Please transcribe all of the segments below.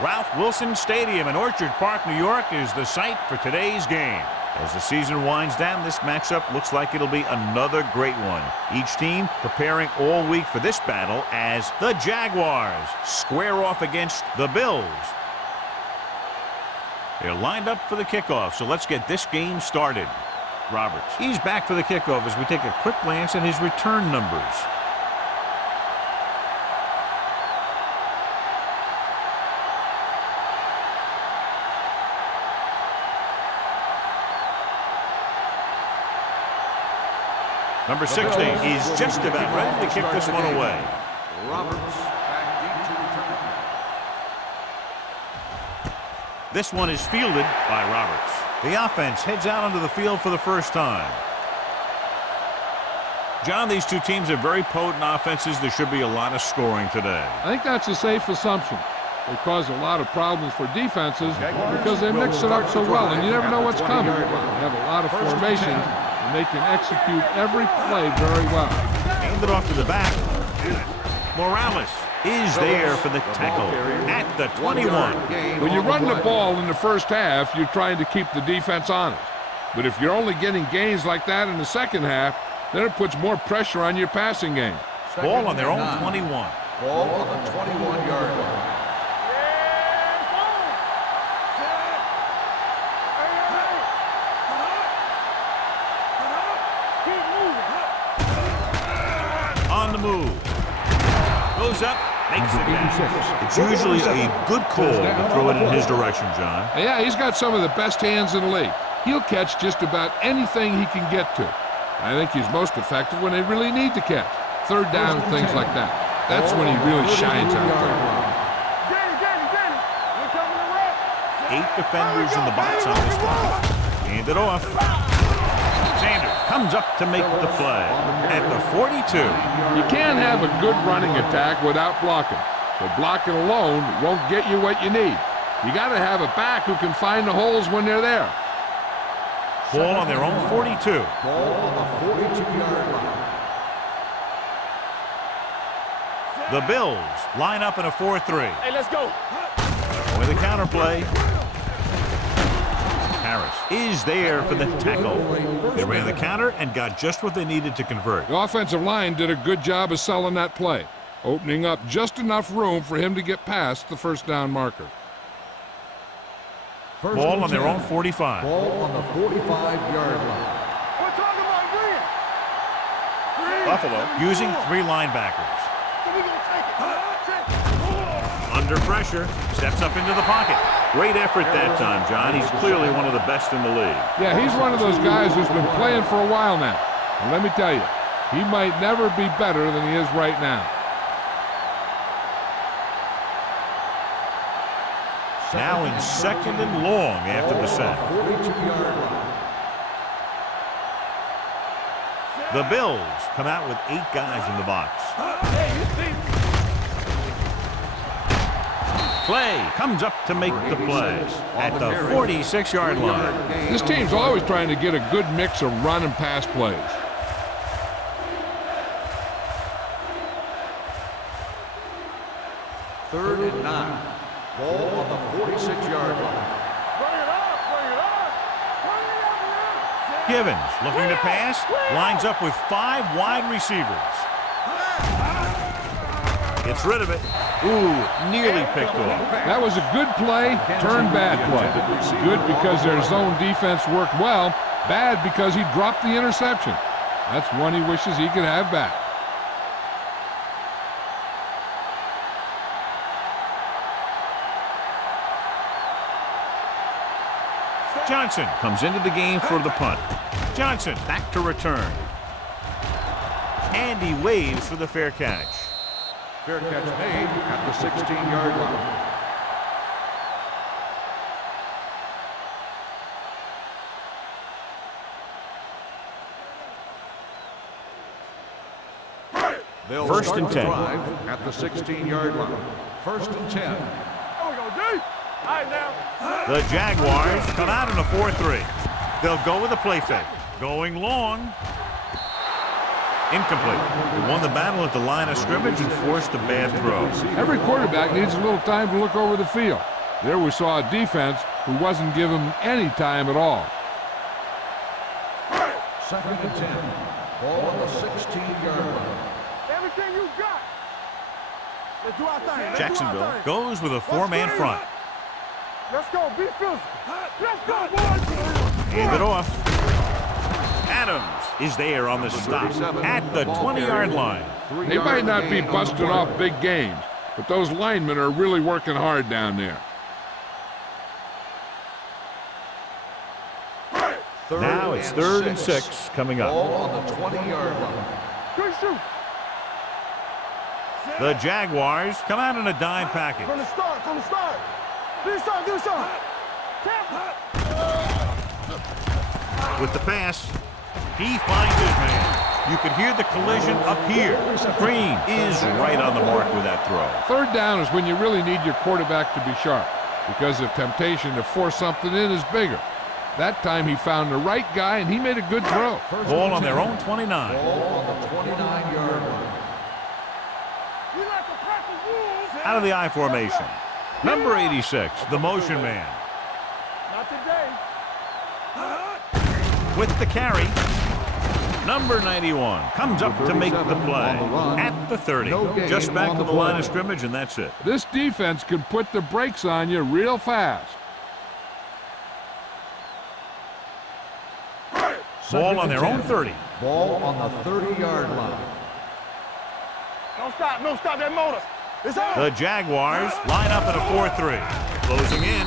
Ralph Wilson Stadium in Orchard Park, New York is the site for today's game. As the season winds down, this matchup looks like it'll be another great one. Each team preparing all week for this battle as the Jaguars square off against the Bills. They're lined up for the kickoff, so let's get this game started. Roberts. He's back for the kickoff as we take a quick glance at his return numbers. Number 60 is just about ready to kick this one away. Roberts. This one is fielded by Roberts. The offense heads out onto the field for the first time. John, these two teams are very potent offenses. There should be a lot of scoring today. I think that's a safe assumption. They cause a lot of problems for defenses because they mix it up so well, and you never know what's coming. They have a lot of formations, and they can execute every play very well. Hand it off to the back. Morales is there for the tackle at the 21. When you run the ball in the first half, you're trying to keep the defense honest. But if you're only getting gains like that in the second half, then it puts more pressure on your passing game. Ball on their own 21. Ball on the 21-yard line. On the move. Goes up, makes the catch. It's usually a good call to throw it in his direction, John. Yeah, he's got some of the best hands in the league. He'll catch just about anything he can get to. I think he's most effective when they really need to catch. Third down and things like that. That's when he really shines out there. 8 defenders in the box on this one. Hand it off. Sanders comes up to make the play at the 42. You can't have a good running attack without blocking. But blocking alone won't get you what you need. You got to have a back who can find the holes when they're there. Ball on their own 42. Ball on the 42-yard line. The Bills line up in a 4-3. Hey, let's go. With a counter play. Harris is there for the tackle. They ran the counter and got just what they needed to convert. The offensive line did a good job of selling that play, opening up just enough room for him to get past the first down marker. Ball on their own 45. Ball on the 45-yard line. We're talking about green. Buffalo using 3 linebackers. So we're going to take it. Under pressure, steps up into the pocket. Great effort that time, John. He's clearly one of the best in the league. Yeah, he's one of those guys who's been playing for a while now. And let me tell you, he might never be better than he is right now. Now in second and long after the set. 42-yard line. The Bills come out with 8 guys in the box. Clay comes up to make the play at the 46-yard line. This team's always trying to get a good mix of run and pass plays. Third and 9. Ball on the 46-yard line. Bring it up, bring it up. Givens looking to pass, lines up with 5 wide receivers. Gets rid of it. Ooh, nearly picked off. That was a good play, turned bad play. Good because their zone defense worked well, bad because he dropped the interception. That's one he wishes he could have back. Johnson comes into the game for the punt. Johnson back to return. And he waves for the fair catch. Fair catch made at the 16-yard line. They'll First and 10. Drive at the 16-yard line. First and 10. There we go, D. All right, now. The Jaguars come out in a 4-3. They'll go with a play fake. Going long. Incomplete. He won the battle at the line of scrimmage and forced a bad throw. Every quarterback needs a little time to look over the field. There we saw a defense who wasn't given any time at all. 2nd and 10. Ball on the 16-yard line. Everything you got. Let's do our thing. Jacksonville goes with a four-man front. Let's go. Be physical. Let's go, boys. Hand it off. Adams is there on the stop at the 20-yard line. They might not be busting off big games, but those linemen are really working hard down there. Now it's 3rd and 6 coming up. Ball on the 20-yard line. Good shoot. The Jaguars come out in a dime package. From the start. Do something. With the pass, he finds his man. You can hear the collision up here. Green is right on the mark with that throw. 3rd down is when you really need your quarterback to be sharp, because the temptation to force something in is bigger. That time he found the right guy, and he made a good throw. Ball on their own 29. Ball on the 29-yard line. You like to practice rules. Out of the I formation. Number 86, the motion man. Not today. With the carry. Number 91 comes up to make the play at the 30. Just back to the line of scrimmage, and that's it. This defense can put the brakes on you real fast. Ball on their own 30. Ball on the 30-yard line. Don't stop that motor. It's on. The Jaguars line up in a 4-3. Closing in.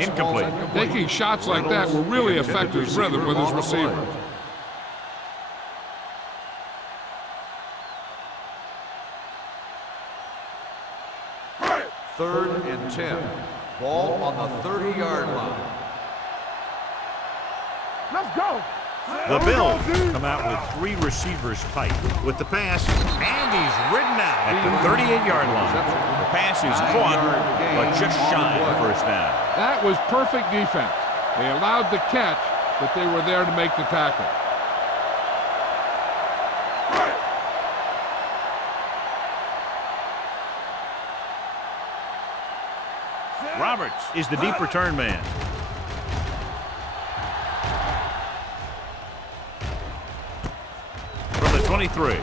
Incomplete. Taking shots like that will really affect his rhythm with his receivers. Third and 10. Ball on the 30-yard line. Let's go. The Bills come out with 3 receivers tight. With the pass, and he's ridden out at the 38-yard line. The pass is caught, but just shy of the 1st down. That was perfect defense. They allowed the catch, but they were there to make the tackle. Roberts is the deep return man. From the 23.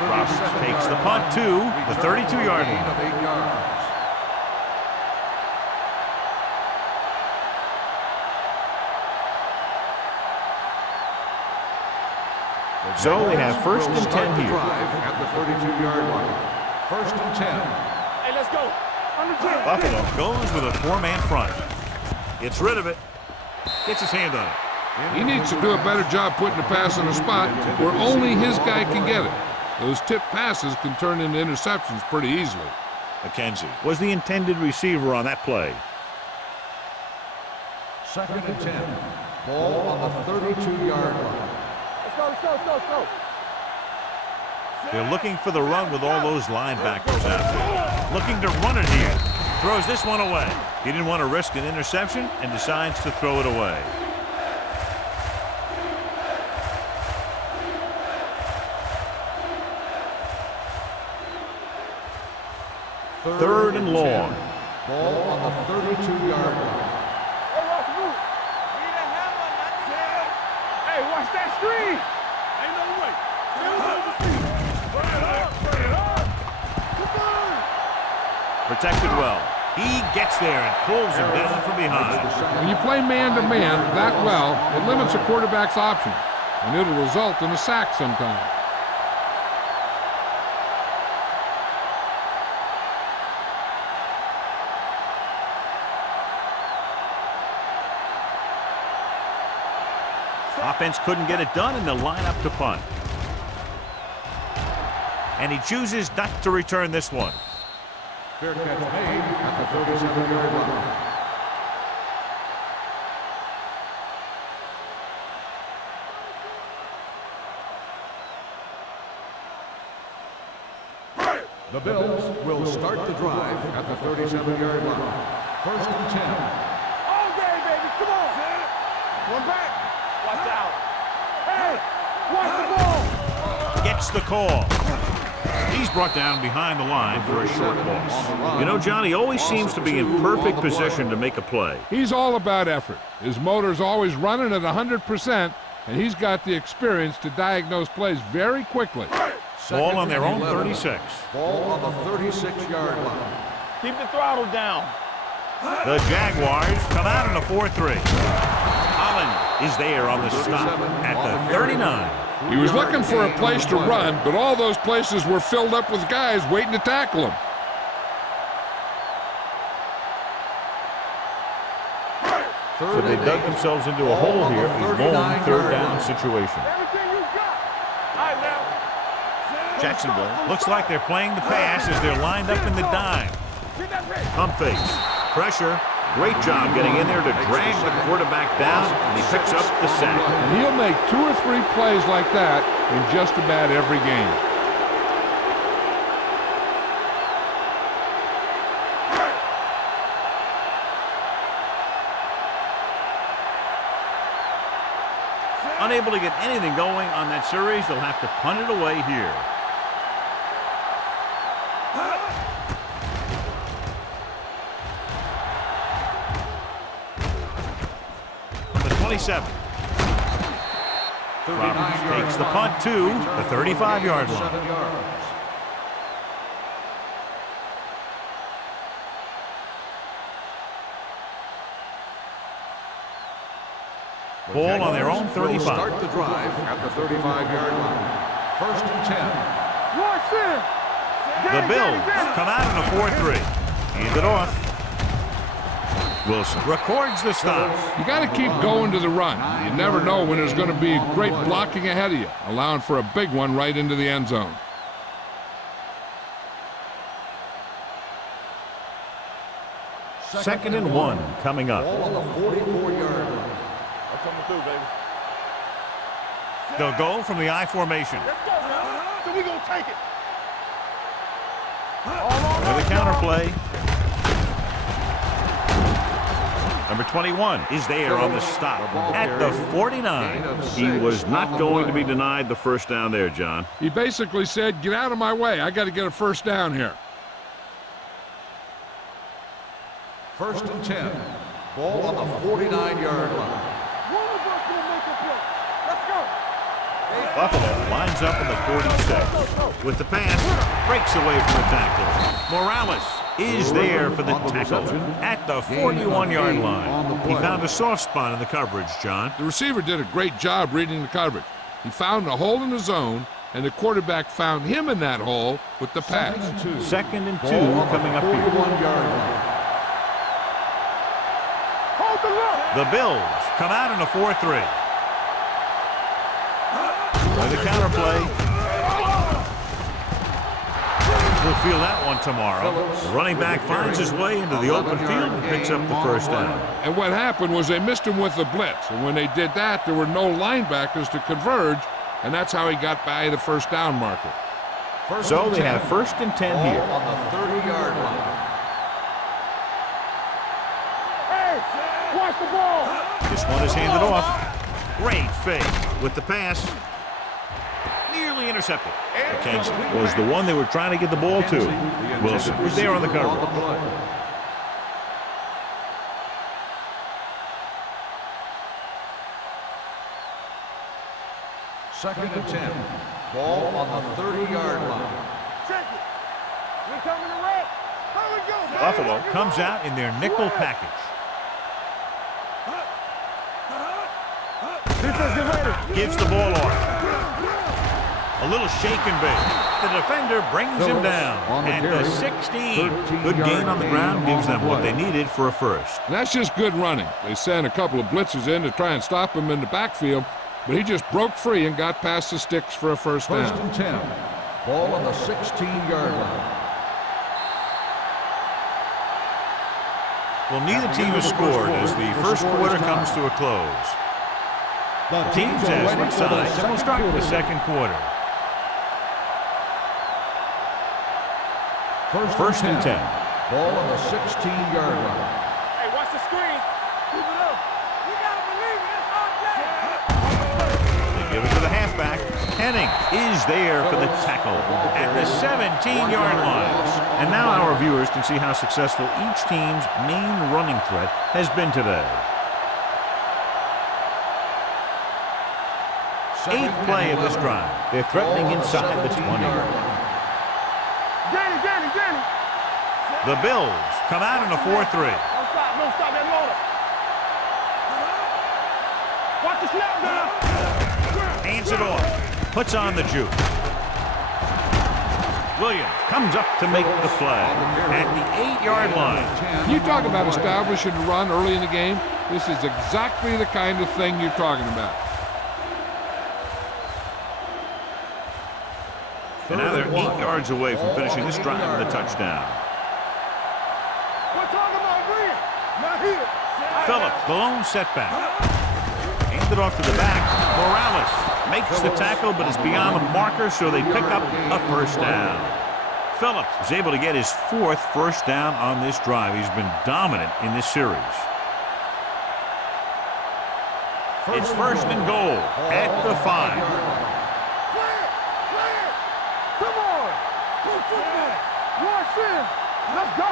Roberts takes the punt to the 32-yard line. Of 8 yards. So they have 1st and 10 here. At the 32-yard line. 1st and 10. Hey, let's go. On the 10. Buffalo goes with a 4-man front. Gets rid of it. Gets his hand on it. He needs to do a better job putting the pass in a spot where only his guy can get it. Those tip passes can turn into interceptions pretty easily. McKenzie was the intended receiver on that play. 2nd and 10. Ball on the 32-yard line. Let's go. They're looking for the run with all those linebackers out there. Looking to run it here. Throws this one away. He didn't want to risk an interception and decides to throw it away. Third and long. Ball on the 32-yard line. Hey, watch the move. Hey, watch that screen. Ain't no way. Protected well. He gets there and pulls him down from behind. When you play man-to-man that well, it limits a quarterback's options, and it'll result in a sack sometimes. Offense couldn't get it done, and they'll line up to punt. And he chooses not to return this one. Fair catch made at the 37-yard line. The Bills will start the drive at the 37-yard line. 1st and 10. All day, baby. Come on. One back. Watch out. Hey. That's the call. He's brought down behind the line for a short loss. You know, John, he always seems to be in perfect position to make a play. He's all about effort. His motor's always running at 100%, and he's got the experience to diagnose plays very quickly. Ball on their own 36. Ball on the 36-yard line. Keep the throttle down. The Jaguars come out in a 4-3. Holland is there on the stop at the 39. He was looking for a place to run, but all those places were filled up with guys waiting to tackle him. So they dug themselves into a hole here, a long third down situation. Everything you got. All right, now. Jacksonville looks like they're playing the pass as they're lined up in the dime. Pump fakes, pressure. Great job getting in there to drag the quarterback down, and he picks up the sack. And he'll make 2 or 3 plays like that in just about every game. Unable to get anything going on that series, they'll have to punt it away here. From the 27. Roberts takes the punt to the 35-yard line. Ball on their own 35. Start the drive at the 35-yard line. 1st and 10. The Bills come out in a 4-3. Hand it off. Wilson records the stop. You got to keep going to the run. You never know when there's going to be great blocking ahead of you, allowing for a big one right into the end zone. Second and 1 coming up. Ball on the 44-yard line. Coming through, baby. They'll go from the I formation. Let's go, man. So we gonna take it. With a counterplay. Number 21 is there on the stop at the 49. He was not going to be denied the first down there, John. He basically said, get out of my way. I got to get a first down here. 1st and 10. Ball on the 49-yard line. Buffalo lines up in the 46. With the pass, breaks away from the tackle. Morales is there for the tackle at the 41-yard line. He found a soft spot in the coverage, John. The receiver did a great job reading the coverage. He found a hole in the zone, and the quarterback found him in that hole with the pass. 2nd and 2 coming up here. 41-yard line. The Bills come out in a 4-3. With a counterplay. We'll feel that one tomorrow. The running back finds his way into the open field and picks up the first down. And what happened was they missed him with the blitz. And when they did that, there were no linebackers to converge, and that's how he got by the first down marker. So they have 1st and 10 here. On the 30-yard line. Hey, watch the ball. This one is handed off. Great fake with the pass. Nearly intercepted. McKenzie was the one they were trying to get the ball to. Wilson was there on the cover. 2nd and 10. Ball on the 30-yard line. Check it. We coming to red. Here we go, baby. Buffalo comes out in their nickel package. Gives the ball off. A little shake and bake. The defender brings him down at the 16. Good gain on the ground gives them what they needed for a first. And that's just good running. They sent a couple of blitzes in to try and stop him in the backfield, but he just broke free and got past the sticks for a first down. 1st and 10. Ball on the 16-yard line. Well, neither team has scored as the first quarter comes to a close. The teams as one side will start the second quarter. 1st and 10. Ball on the 16-yard line. Hey, watch the screen. Keep it up. You gotta believe it. It's our day. They give it to the halfback. Henning is there for the tackle at the 17-yard line. And now our viewers can see how successful each team's main running threat has been today. 8th play of this drive. They're threatening inside the 20. Danny. The Bills come out in a 4-3. No stop that motor. Watch the snap down. Hands it off. Puts on the juke. Williams comes up to make the play at the 8-yard line. You talk about establishing a run early in the game. This is exactly the kind of thing you're talking about. And now they're 8 yards away from finishing this drive with a touchdown. We're talking about Green. Not here. Phillips, the lone setback. Handed off to the back. Morales makes the tackle, but is beyond the marker, so they pick up a first down. Phillips is able to get his 4th first down on this drive. He's been dominant in this series. It's 1st and goal at the 5. Come on. Watch in. Let's go.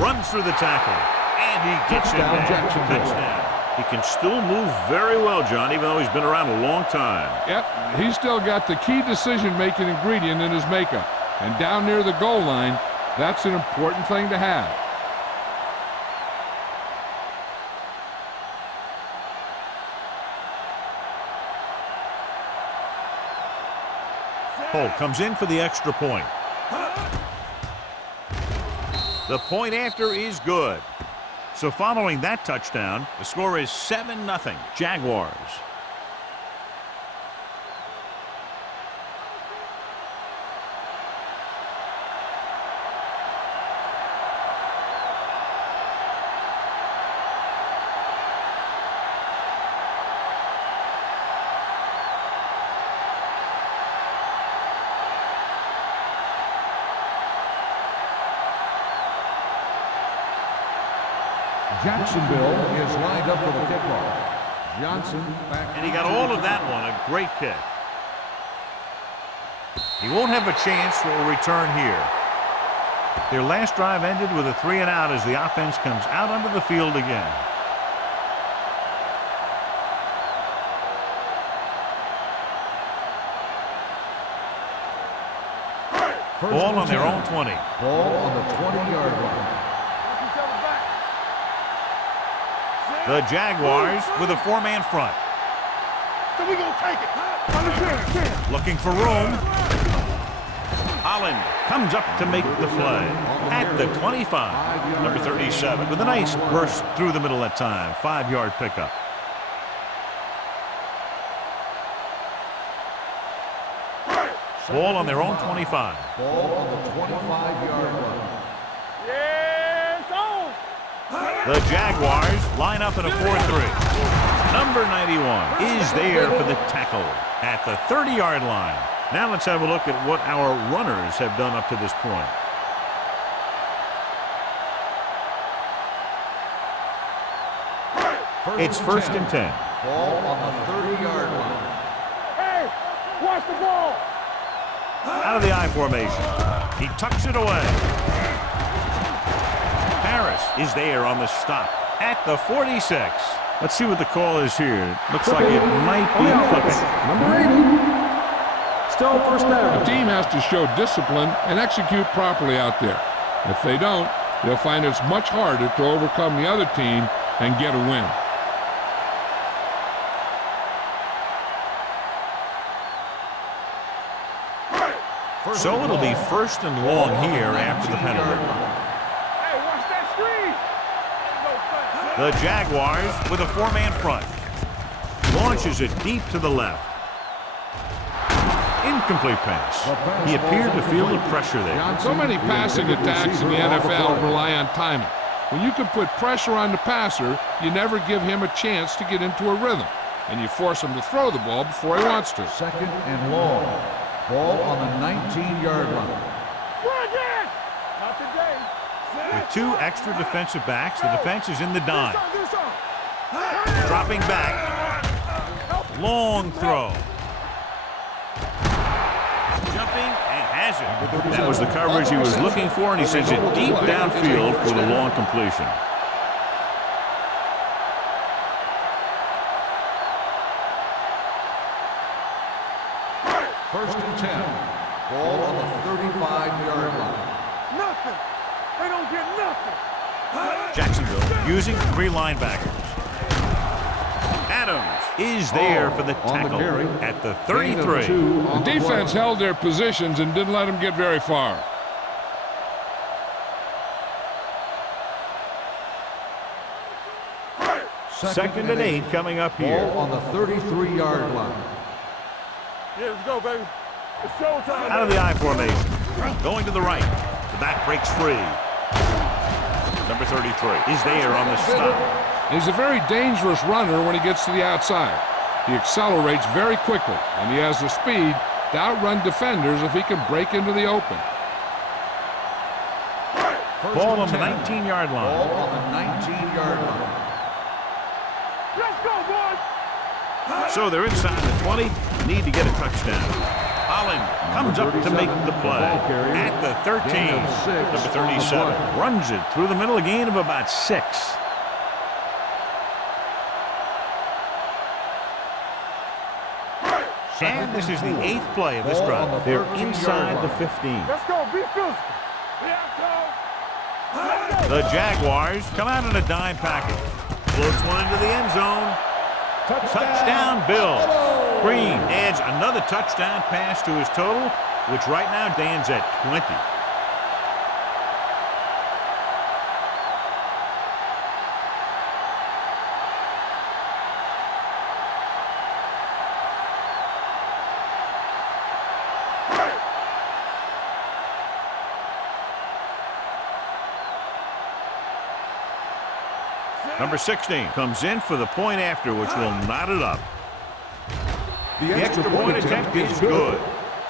Runs through the tackle, and he gets it down. Touchdown. He can still move very well, John, even though he's been around a long time. Yep, he's still got the key decision-making ingredient in his makeup. And down near the goal line, that's an important thing to have. Holt comes in for the extra point. The point after is good. So following that touchdown, the score is 7-0 Jaguars. Jacksonville is lined up for the kickoff. Johnson back. And he got all of that one. A great kick. He won't have a chance for a return here. Their last drive ended with a 3-and-out as the offense comes out onto the field again. Ball on their own 20. Ball on the 20-yard line. The Jaguars with a 4-man front. So we gonna take it. Looking for room. Holland comes up to make the play at the 25. Number 37 with a nice burst through the middle that time. 5-yard pickup. Ball on their own 25. Ball on the 25-yard line. The Jaguars line up in a 4-3. Number 91 is there for the tackle at the 30-yard line. Now let's have a look at what our runners have done up to this point. It's 1st and 10. Ball on the 30-yard line. Hey, watch the ball. Out of the I formation. He tucks it away. Harris is there on the stop at the 46. Let's see what the call is here. Looks like it might be clipping. Number 80. Still first down. The team has to show discipline and execute properly out there. If they don't, they'll find it's much harder to overcome the other team and get a win. So it'll be 1st and long here after the penalty. Hey, watch that screen. The Jaguars with a 4-man front. Launches it deep to the left. Incomplete pass. He appeared to feel the pressure there. So many passing attacks in the NFL rely on timing. When you can put pressure on the passer, you never give him a chance to get into a rhythm, and you force him to throw the ball before he wants to. 2nd and long. Ball on the 19-yard line. Not today. With 2 extra defensive backs, the defense is in the dime. Dropping back. Long throw. Jumping and has it. That was the coverage he was looking for, and he sends it deep downfield for the long completion. First and 10. Ball on the 35-yard line. Nothing. They don't get nothing. Jacksonville using 3 linebackers. Adams is there for the tackle at the 33. The defense held their positions and didn't let them get very far. Second and 8 coming up here. Ball on the 33-yard line. Yeah, let's go, baby. It's showtime. Out of the I formation. Going to the right. The back breaks free. Number 33 is there on the stop. He's a very dangerous runner when he gets to the outside. He accelerates very quickly, and he has the speed to outrun defenders if he can break into the open. Ball on the 19-yard line. Ball on the 19-yard line. Let's go, boys. So they're inside the 20. Need to get a touchdown. Holland comes up to make the play at the 13. Number 37 runs it through the middle, a gain of about 6. And this is the 8th play of this drive. They're inside the 15. Let's go. Be physical. The Jaguars come out in a dime package. Floats one into the end zone. Touchdown, Bill. Green adds another touchdown pass to his total, which right now stands at 20. Number 16 comes in for the point after, which will knot it up. The extra point attempt is good.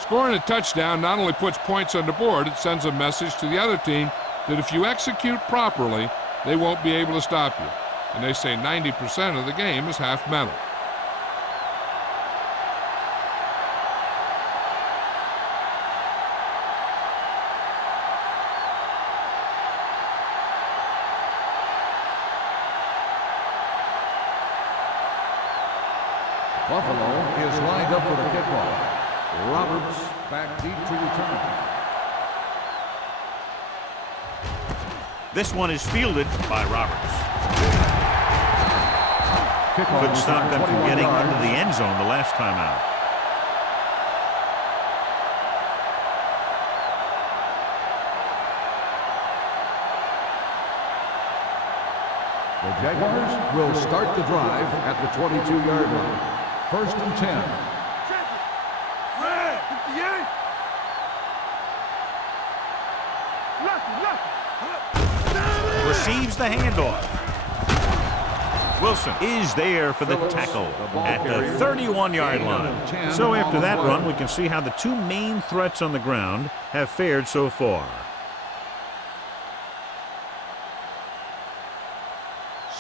Scoring a touchdown not only puts points on the board, it sends a message to the other team that if you execute properly, they won't be able to stop you. And they say 90% of the game is half mental. Buffalo is lined up for the kickoff. Roberts back deep to return. This one is fielded by Roberts. Couldn't stop them from getting into the end zone the last time out. The Jaguars will start the drive at the 22-yard line. First and 10. Red, 58. Lucky. Receives the handoff. Wilson is there for the tackle at the 31-yard line. So after that run, we can see how the two main threats on the ground have fared so far.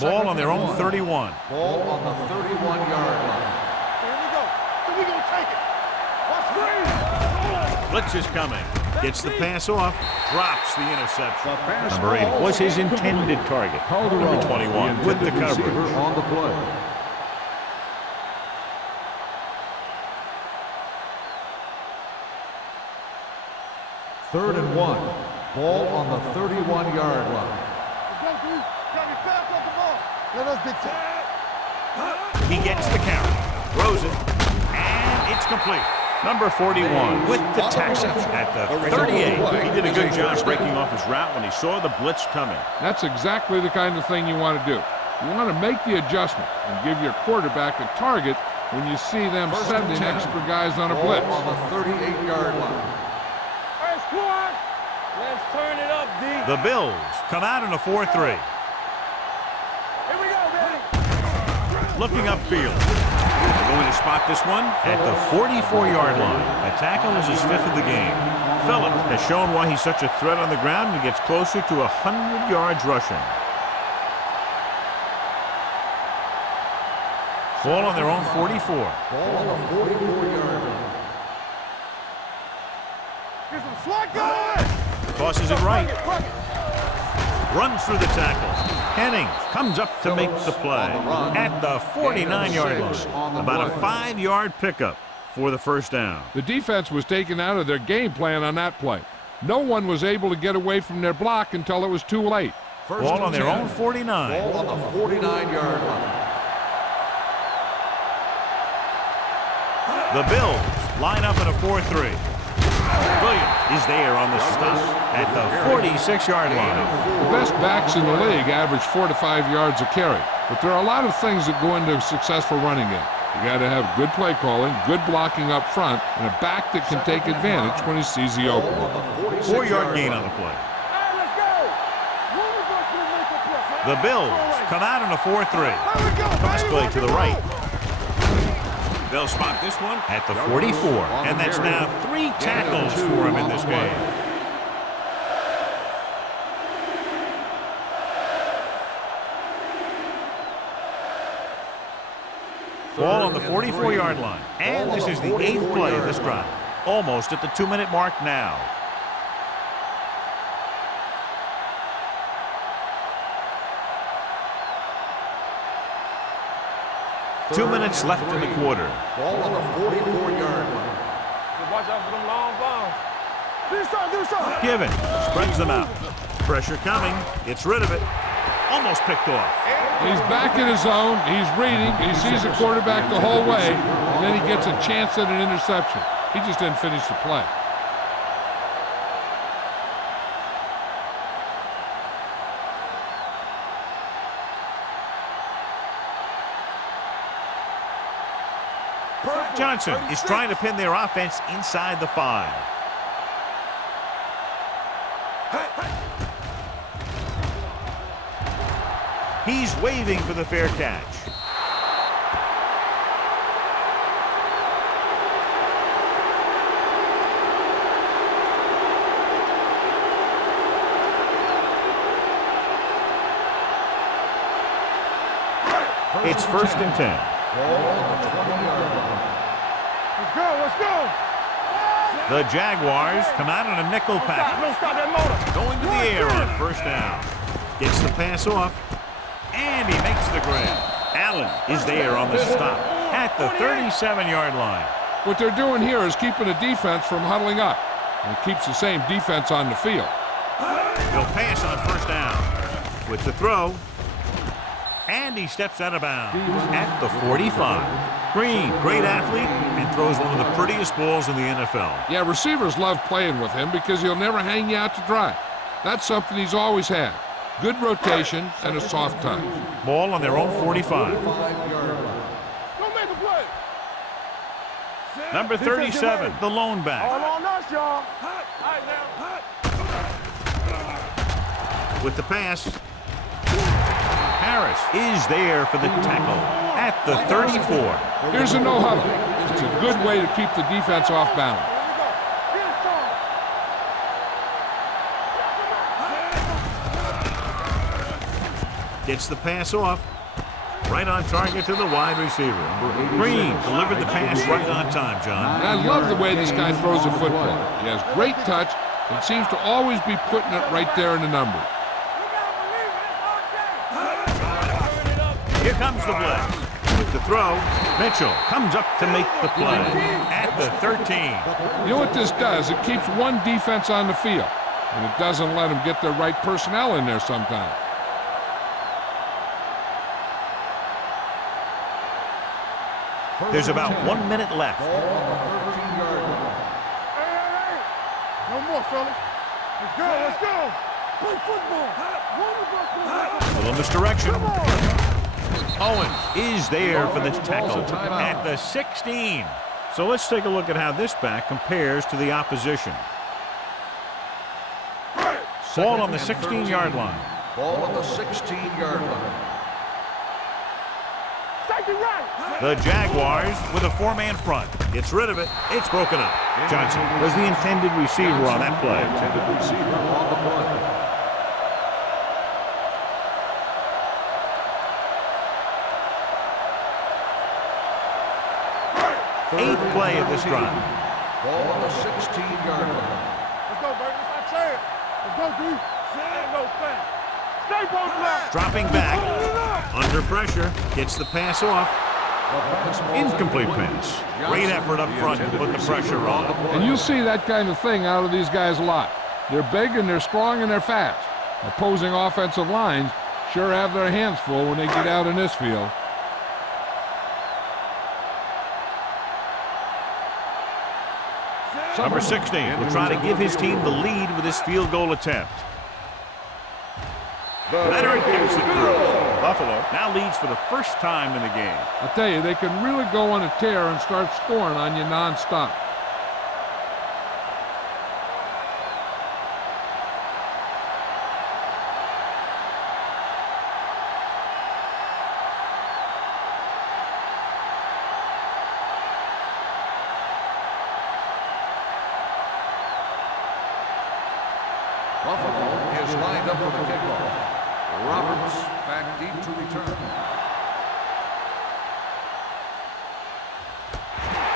Ball on their own 31. Ball on the 31-yard line. Here we go. So we gonna take it. Watch Blitz is coming. Gets the pass off. Drops the interception. Number 8 was his intended target. Number 21 with the coverage. On the play. Third and 1. Ball on the 31-yard line. Let's go, dude. Got me fast off the ball. Let us get to it. He gets the carry. Throws it. And it's complete. Number 41 with the tackle at the 38. He did a good job breaking off his route when he saw the blitz coming. That's exactly the kind of thing you want to do. You want to make the adjustment and give your quarterback a target when you see them sending extra guys on a blitz. On the 38-yard line. Hey, squad. Let's turn it up, D. The Bills come out in a 4-3. Here we go, baby. Looking upfield. They're going to spot this one at the 44-yard line. A tackle is his 5th of the game. Phillips has shown why he's such a threat on the ground and gets closer to 100 yards rushing. Ball on their own 44. Ball on the 44-yard line. Get some swat going! Tosses it right. Runs through the tackle. Hennings comes up to make the play at the 49-yard line. About a 5-yard pickup for the first down. The defense was taken out of their game plan on that play. No one was able to get away from their block until it was too late. Ball on their own 49. Ball on the 49-yard line. The Bills line up in a 4-3. Williams is there on the stop at the 46-yard line. The best backs in the league average 4 to 5 yards a carry, but there are a lot of things that go into a successful running game. You got to have good play calling, good blocking up front, and a back that can take advantage when he sees the opening. 4-yard gain on the play. The Bills come out in a 4-3. Pass play to the right. They'll spot this one at the 44, and that's now 3 tackles for him in this game. Ball on the 44-yard line, and this is the 8th play of this drive. Almost at the 2-minute mark now. Two minutes left in the quarter. Ball on the 44-yard line. Watch out for them long balls. Do something. Given spreads them out. Pressure coming. Gets rid of it. Almost picked off. He's back in his zone. He's reading. He sees the quarterback the whole way, and then he gets a chance at an interception. He just didn't finish the play. Johnson is trying to pin their offense inside the 5. He's waving for the fair catch. It's 1st and 10. Ball on the 20-yard line. Let's go. The Jaguars come out on a nickel package. Don't stop that motor. Going to the air on 1st down. Gets the pass off, and he makes the grab. Allen is there on the stop at the 37-yard line. What they're doing here is keeping the defense from huddling up. And it keeps the same defense on the field. He'll pass on 1st down with the throw. And he steps out of bounds at the 45. Green, great athlete, and throws one of the prettiest balls in the NFL. Yeah, receivers love playing with him because he'll never hang you out to dry. That's something he's always had. Good rotation and a soft touch. Ball on their own 45. Don't make a play. Number 37, the lone back. All on us, y'all. With the pass, Harris is there for the tackle at the 34. Here's a no huddle. It's a good way to keep the defense off balance. Gets the pass off. Right on target to the wide receiver. Green delivered the pass right on time, John. And I love the way this guy throws a football. He has great touch and seems to always be putting it right there in the numbers. Here comes the blitz. With the throw, Mitchell comes up to make the play at the 13. You know what this does? It keeps one defense on the field, and it doesn't let them get their right personnel in there sometimes. There's about 1 minute left. Hey. No more, fellas. Let's go. Play football. Little misdirection. Owens is there for the tackle at the 16. So let's take a look at how this back compares to the opposition. Ball on the 16-yard line. Ball on the 16-yard line. The Jaguars with a 4-man front. Gets rid of it. It's broken up. Johnson was the intended receiver on that play. Intended receiver on the play. 8th play of this drive. Ball on the 16-yard line. Let's go, baby. Let's not say it. Let's go, D. Let's go, fast. Stay both left. Dropping back, under pressure, gets the pass off. Incomplete pass. Great effort up front to put the pressure on. And you see that kind of thing out of these guys a lot. They're big and they're strong and they're fast. Opposing offensive lines sure have their hands full when they get out in this field. Number 16 will try to give his team the lead with this field goal attempt. Leonard gets it through. Buffalo now leads for the first time in the game. I tell you, they can really go on a tear and start scoring on you nonstop. Buffalo is lined up for the kickoff. Roberts back deep to return.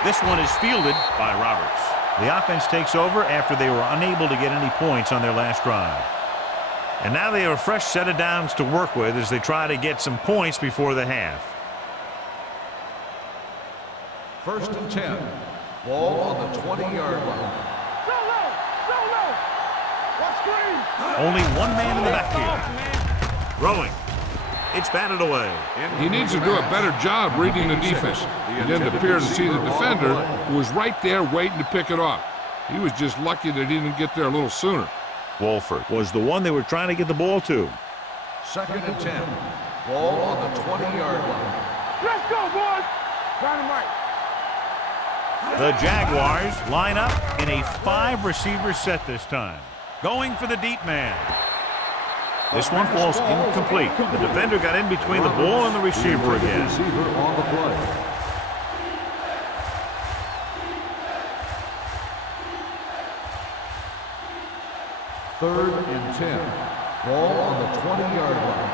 This one is fielded by Roberts. The offense takes over after they were unable to get any points on their last drive. And now they have a fresh set of downs to work with as they try to get some points before the half. 1st and 10. Ball on the 20-yard line. Only one man in the backfield. Throwing. It's batted away. He needs to do a better job reading the defense. He didn't appear to see the defender, who was right there waiting to pick it off. He was just lucky that he didn't get there a little sooner. Wolford was the one they were trying to get the ball to. 2nd and 10. Ball on the 20-yard line. Let's go, boys. Dynamite. The Jaguars line up in a 5-receiver set this time. Going for the deep man. This one falls incomplete. The defender got in between the ball and the receiver again. On the play. Third and 10. Ball on the 20-yard line.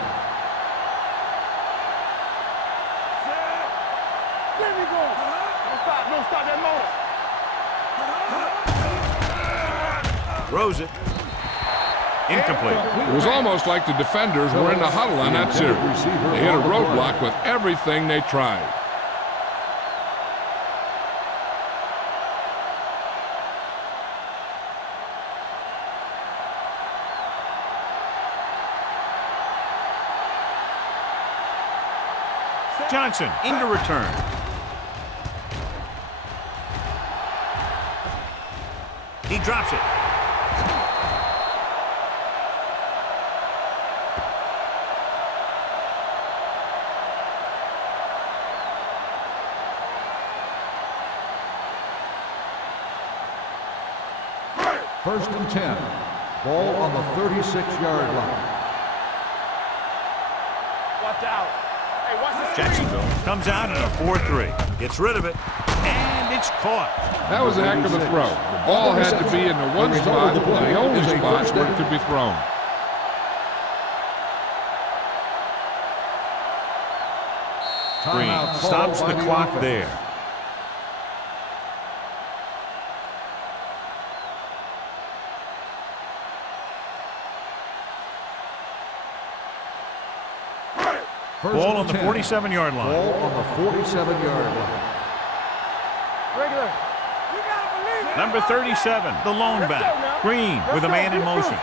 There we go. Don't stop that motor. Throws it. Incomplete. It was almost like the defenders were in the huddle on that series. They hit a roadblock with everything they tried. Johnson into return. He drops it. First and 10. Ball on the 36-yard line. Watch out. Hey, watch this. Jacksonville comes out in a 4-3. Gets rid of it, and it's caught. That was a heck of a throw. The ball had to be in the one spot, the only spot where it could be thrown. Green stops the clock there. Ball on the 47-yard line. Ball on the 47-yard line. Regular. You gotta believe it. Number 37, the lone back. Green with a man in motion.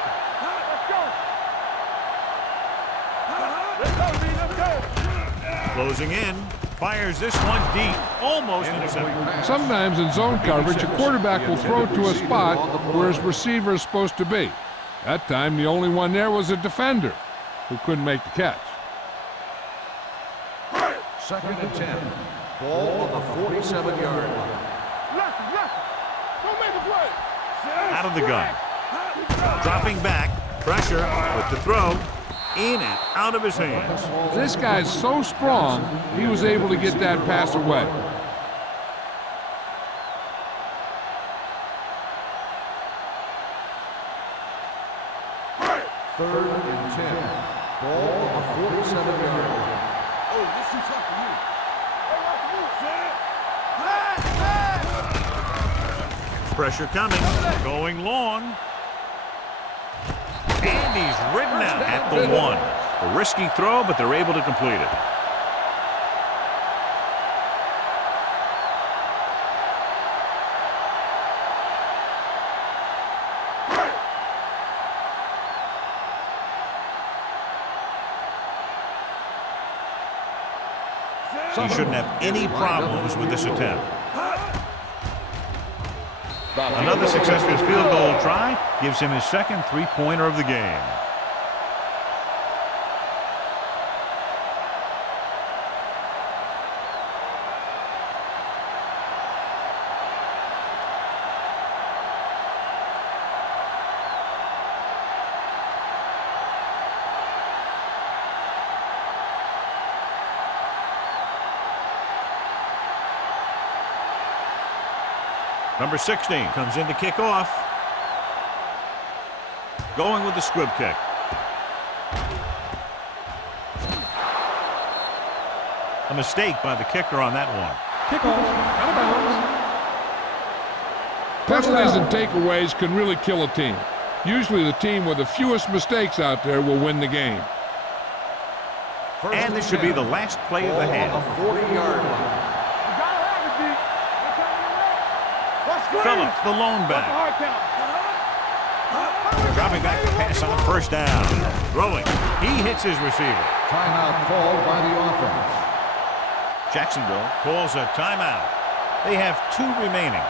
Let's go, let's go. Closing in. Fires this one deep. Almost intercepted. Sometimes in zone coverage, a quarterback will throw to a spot where his receiver is supposed to be. That time, the only one there was a defender who couldn't make the catch. 2nd and 10. Ball on the 47-yard line. Don't make a play. Out of the gun. Dropping back. Pressure with the throw. In and out of his hands. This guy's so strong, he was able to get that pass away. Third and 10. Ball on the 47-yard line. Oh, this is tough for you. Hey, watch the move, son. Pressure coming. Going long. And he's ridden out at the 1. A risky throw, but they're able to complete it. He shouldn't have any problems with this attempt. Another successful field goal try gives him his second three-pointer of the game. Number 16 comes in to kick off. Going with the squib kick. A mistake by the kicker on that one. Kickoff, out of bounds. Penalties and takeaways can really kill a team. Usually the team with the fewest mistakes out there will win the game. And this should be the last play of the half. On the 40-yard line. Phillips, the lone back. Dropping back to pass on first down. Throwing. He hits his receiver. Timeout called by the offense. Jacksonville calls a timeout. They have 2 remaining.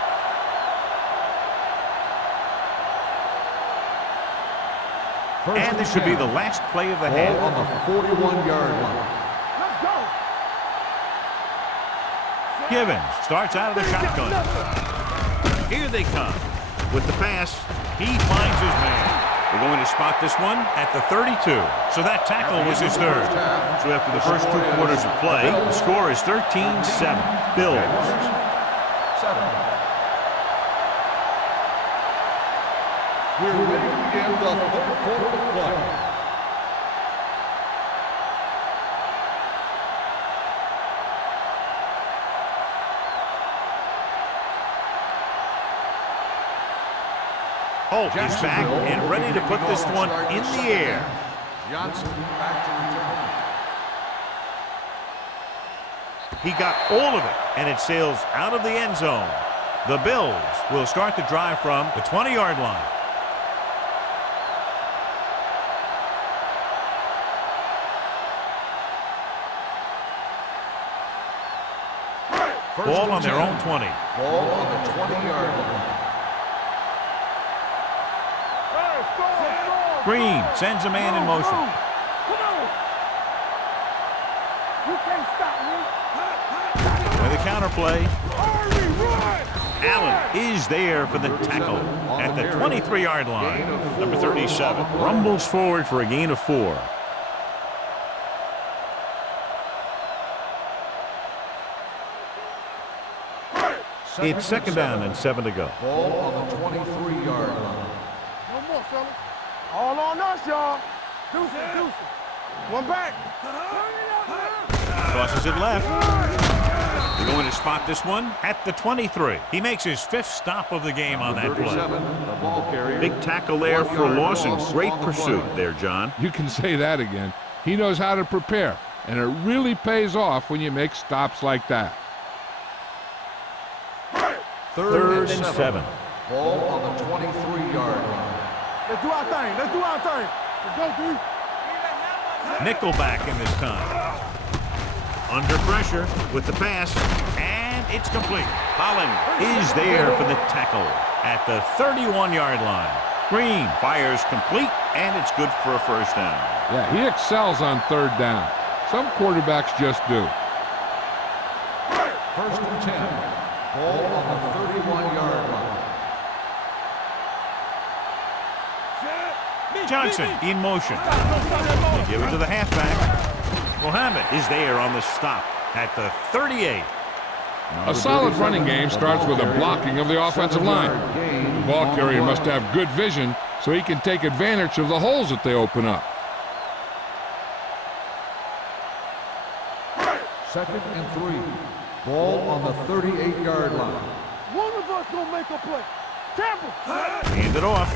And this should be the last play of the half. On the 41-yard line. Givens starts out of the shotgun. Here they come. With the pass, he finds his man. We're going to spot this one at the 32. So that tackle was his third. So after the first 2 quarters of play, the score is 13-7. Bills. We're ready to begin the third quarter of play. Holt is back and ready to put this one in the air. Johnson back to return. He got all of it, and it sails out of the end zone. The Bills will start the drive from the 20-yard line. Ball on their own 20. Ball on the 20-yard line. Green sends a man in motion. Come on. You can't stop me. With a counter play. Allen is there for the tackle at the 23-yard line. Number 37 rumbles forward for a gain of 4. It's second down and 7 to go. Ball on the 23-yard line. No more, fellas. All on us, y'all. Deuces. One back. Tosses it left. We're going to spot this one at the 23. He makes his 5th stop of the game on that play. The ball carrier. Big tackle there for loss and great pursuit there, John. You can say that again. He knows how to prepare, and it really pays off when you make stops like that. Third and 7. Ball on the 23-yard line. Let's do our thing. Let's go, D. Nickelback in this time. Under pressure with the pass, and it's complete. Holland is there for the tackle at the 31-yard line. Green fires complete, and it's good for a first down. Yeah, he excels on third down. Some quarterbacks just do. First and 10. Ball on the 31-yard line. Johnson in motion. They give it to the halfback. Mohammed is there on the stop at the 38. A solid running game starts with a blocking of the offensive line. The ball carrier must have good vision so he can take advantage of the holes that they open up. Second and 3. Ball on the 38-yard line. One of us gonna make a play. Hand it off.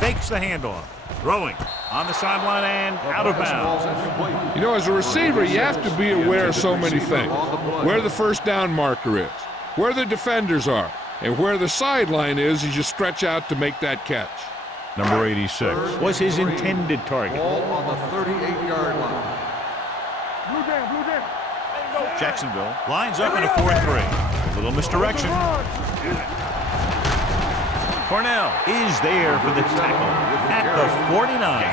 Fakes the handoff. Throwing on the sideline and out of bounds. You know, as a receiver, you have to be aware of so many things. Where the first down marker is, where the defenders are, and where the sideline is as you stretch out to make that catch. Number 86 was his intended target. Ball on the 38-yard line. Jacksonville lines up in a 4-3. A little misdirection. Cornell is there for the tackle at the 49.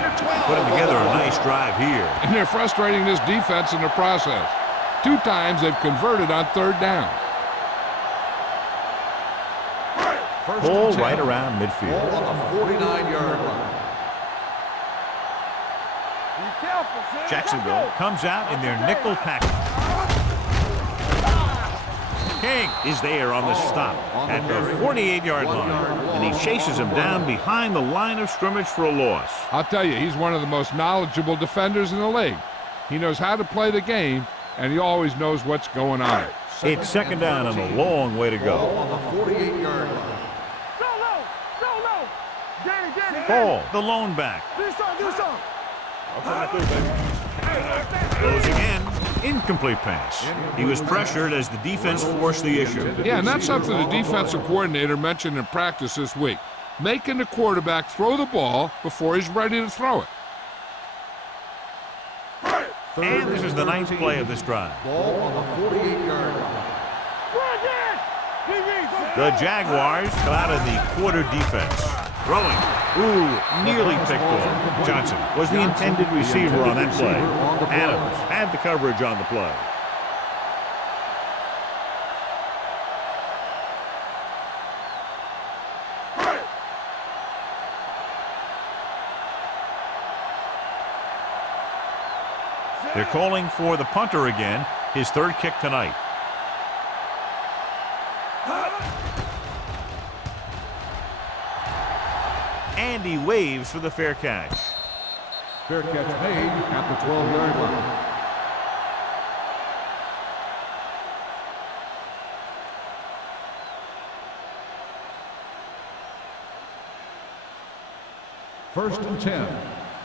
Putting together a nice drive here. And they're frustrating this defense in the process. 2 times they've converted on 3rd down. Ball right around midfield. Ball on the 49-yard line. Jacksonville comes out in their nickel package. King is there on the stop at the 48-yard line, and he chases him down behind the line of scrimmage for a loss. I'll tell you, he's one of the most knowledgeable defenders in the league. He knows how to play the game, and he always knows what's going on. It's 2nd down and a long way to go. On the 48-yard line. Paul, the lone back. Do something. Goes again. Incomplete pass. He was pressured as the defense forced the issue. Yeah, and that's something the defensive coordinator mentioned in practice this week. Making the quarterback throw the ball before he's ready to throw it. And this is the 9th play of this drive. Ball on the 48-yard line. The Jaguars come out of the quarter defense. Throwing. Ooh, nearly picked off. Johnson was the intended receiver on that play. Adams had the coverage on the play. They're calling for the punter again, his 3rd kick tonight. And he waves for the fair catch. Fair catch made at the 12-yard line. First and 10.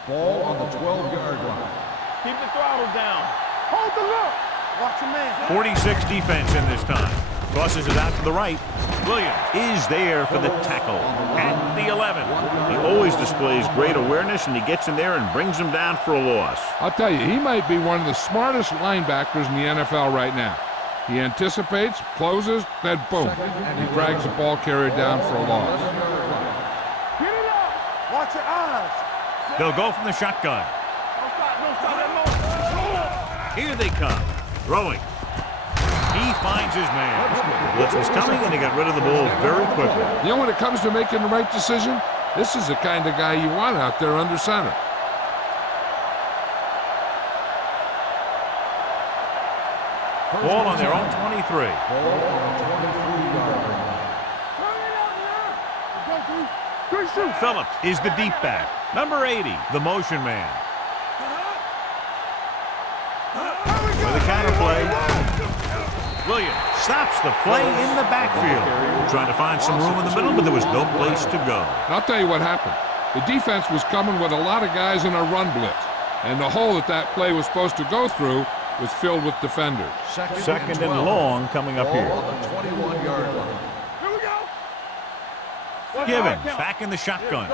Ball on the 12-yard line. Keep the throttle down. Hold the look. Watch your man. 46 defense in this time. Tosses it out to the right. Williams is there for the tackle at the 11. He always displays great awareness, and he gets in there and brings him down for a loss. I'll tell you, he might be one of the smartest linebackers in the NFL right now. He anticipates, closes, then boom, he drags the ball carrier down for a loss. Get it up. Watch your eyes. They'll go from the shotgun. Here they come. Throwing. He finds his man. Blitz was coming, and he got rid of the ball very quickly. You know, when it comes to making the right decision, this is the kind of guy you want out there under center. Ball on their own 23. Ball on the 23-yard line. Phillips is the deep back. Number 80, the motion man. With a counter play, Williams stops the play in the backfield. Trying to find some room in the middle, but there was no place to go. I'll tell you what happened. The defense was coming with a lot of guys in a run blitz, and the hole that play was supposed to go through was filled with defenders. Second and long coming up here. Ball on the 21-yard line. Here we go. Givens back in the shotgun.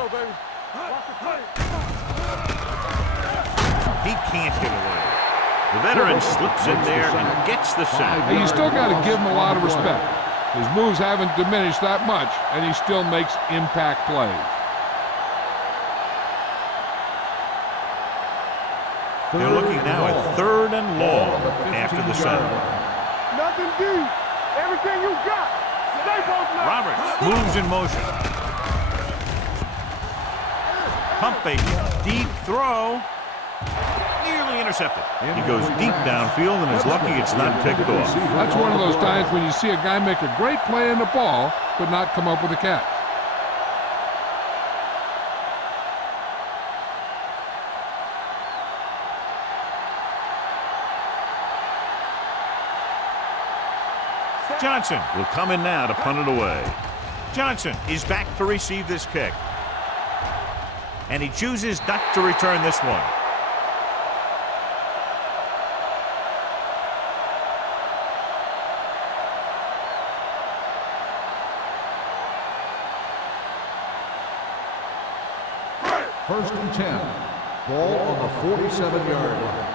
He can't get away. The veteran slips in there and gets the sack. Hey, you still got to give him a lot of respect. His moves haven't diminished that much, and he still makes impact plays. They're looking now at 3rd and long after the center. Nothing deep. Everything you got. Stay both now. Roberts moves in motion. Pump fake. Deep throw. Nearly intercepted. He goes deep downfield and is lucky it's not picked off. That's one of those times when you see a guy make a great play in the ball, but not come up with a catch. Johnson will come in now to punt it away. Johnson is back to receive this kick. And he chooses not to return this one. First and 10. Ball on the 47-yard line.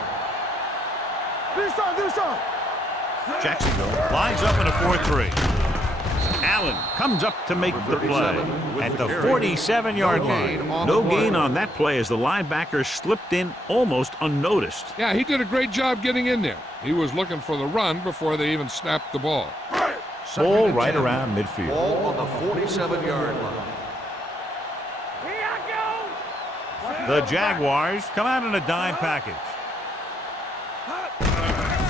Jacksonville lines up in a 4-3. Allen comes up to make the play at the 47-yard line. No gain on that play as the linebacker slipped in almost unnoticed. Yeah, he did a great job getting in there. He was looking for the run before they even snapped the ball. Ball right around midfield. Ball on the 47-yard line. The Jaguars come out in a dime package.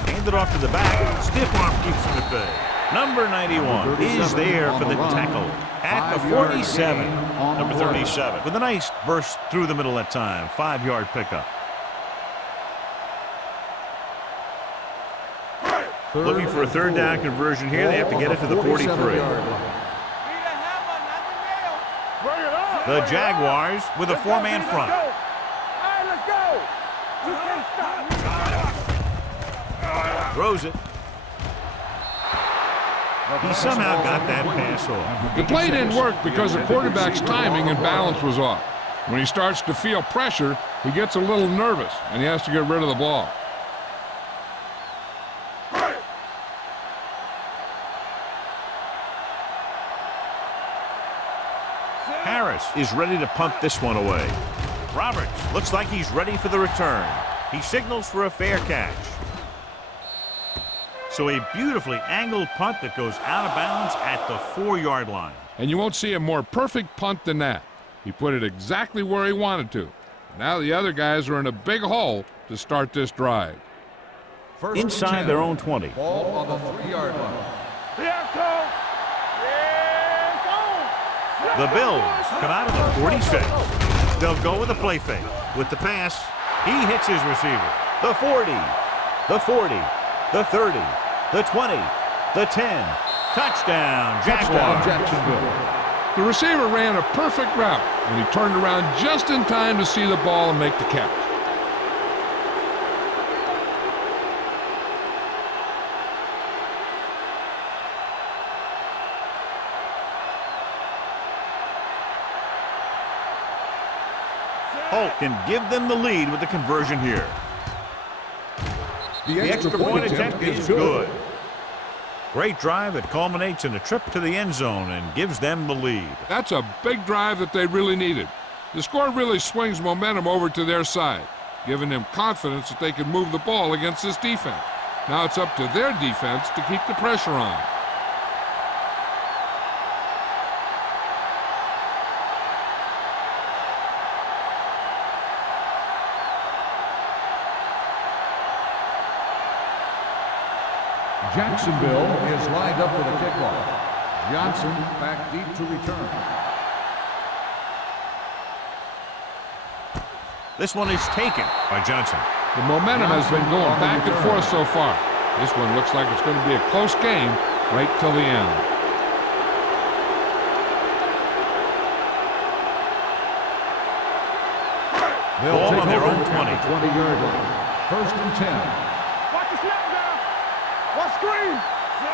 Hand it off to the back. Stiff arm keeps him at bay. Number 91 is there for the tackle at the 47. Number 37 with a nice burst through the middle that time. 5-yard pickup. Looking for a third down conversion here. They have to get it to the 43. The Jaguars with a 4-man front. Throws it. He somehow got that pass off. The play didn't work because the quarterback's timing and balance was off. When he starts to feel pressure, he gets a little nervous, and he has to get rid of the ball. Harris is ready to punt this one away. Roberts looks like he's ready for the return. He signals for a fair catch. So a beautifully angled punt that goes out of bounds at the 4-yard line. And you won't see a more perfect punt than that. He put it exactly where he wanted to. Now the other guys are in a big hole to start this drive. Inside their own 20. Ball on the 3-yard line. The Bills come out of the 46. They'll go with a play fake. With the pass, he hits his receiver. The 40, the 40, the 30, the 20, the 10. Touchdown, Jacksonville. The receiver ran a perfect route, and he turned around just in time to see the ball and make the catch. Holt can give them the lead with the conversion here. The extra point attempt is good. Great drive that culminates in a trip to the end zone and gives them the lead. That's a big drive that they really needed. The score really swings momentum over to their side, giving them confidence that they can move the ball against this defense. Now it's up to their defense to keep the pressure on. Jacksonville is lined up for the kickoff. Johnson back deep to return. This one is taken by Johnson. The momentum has been going back and forth so far. This one looks like it's going to be a close game right till the end. They'll Ball on their own 20. 20-yard line. First and 10.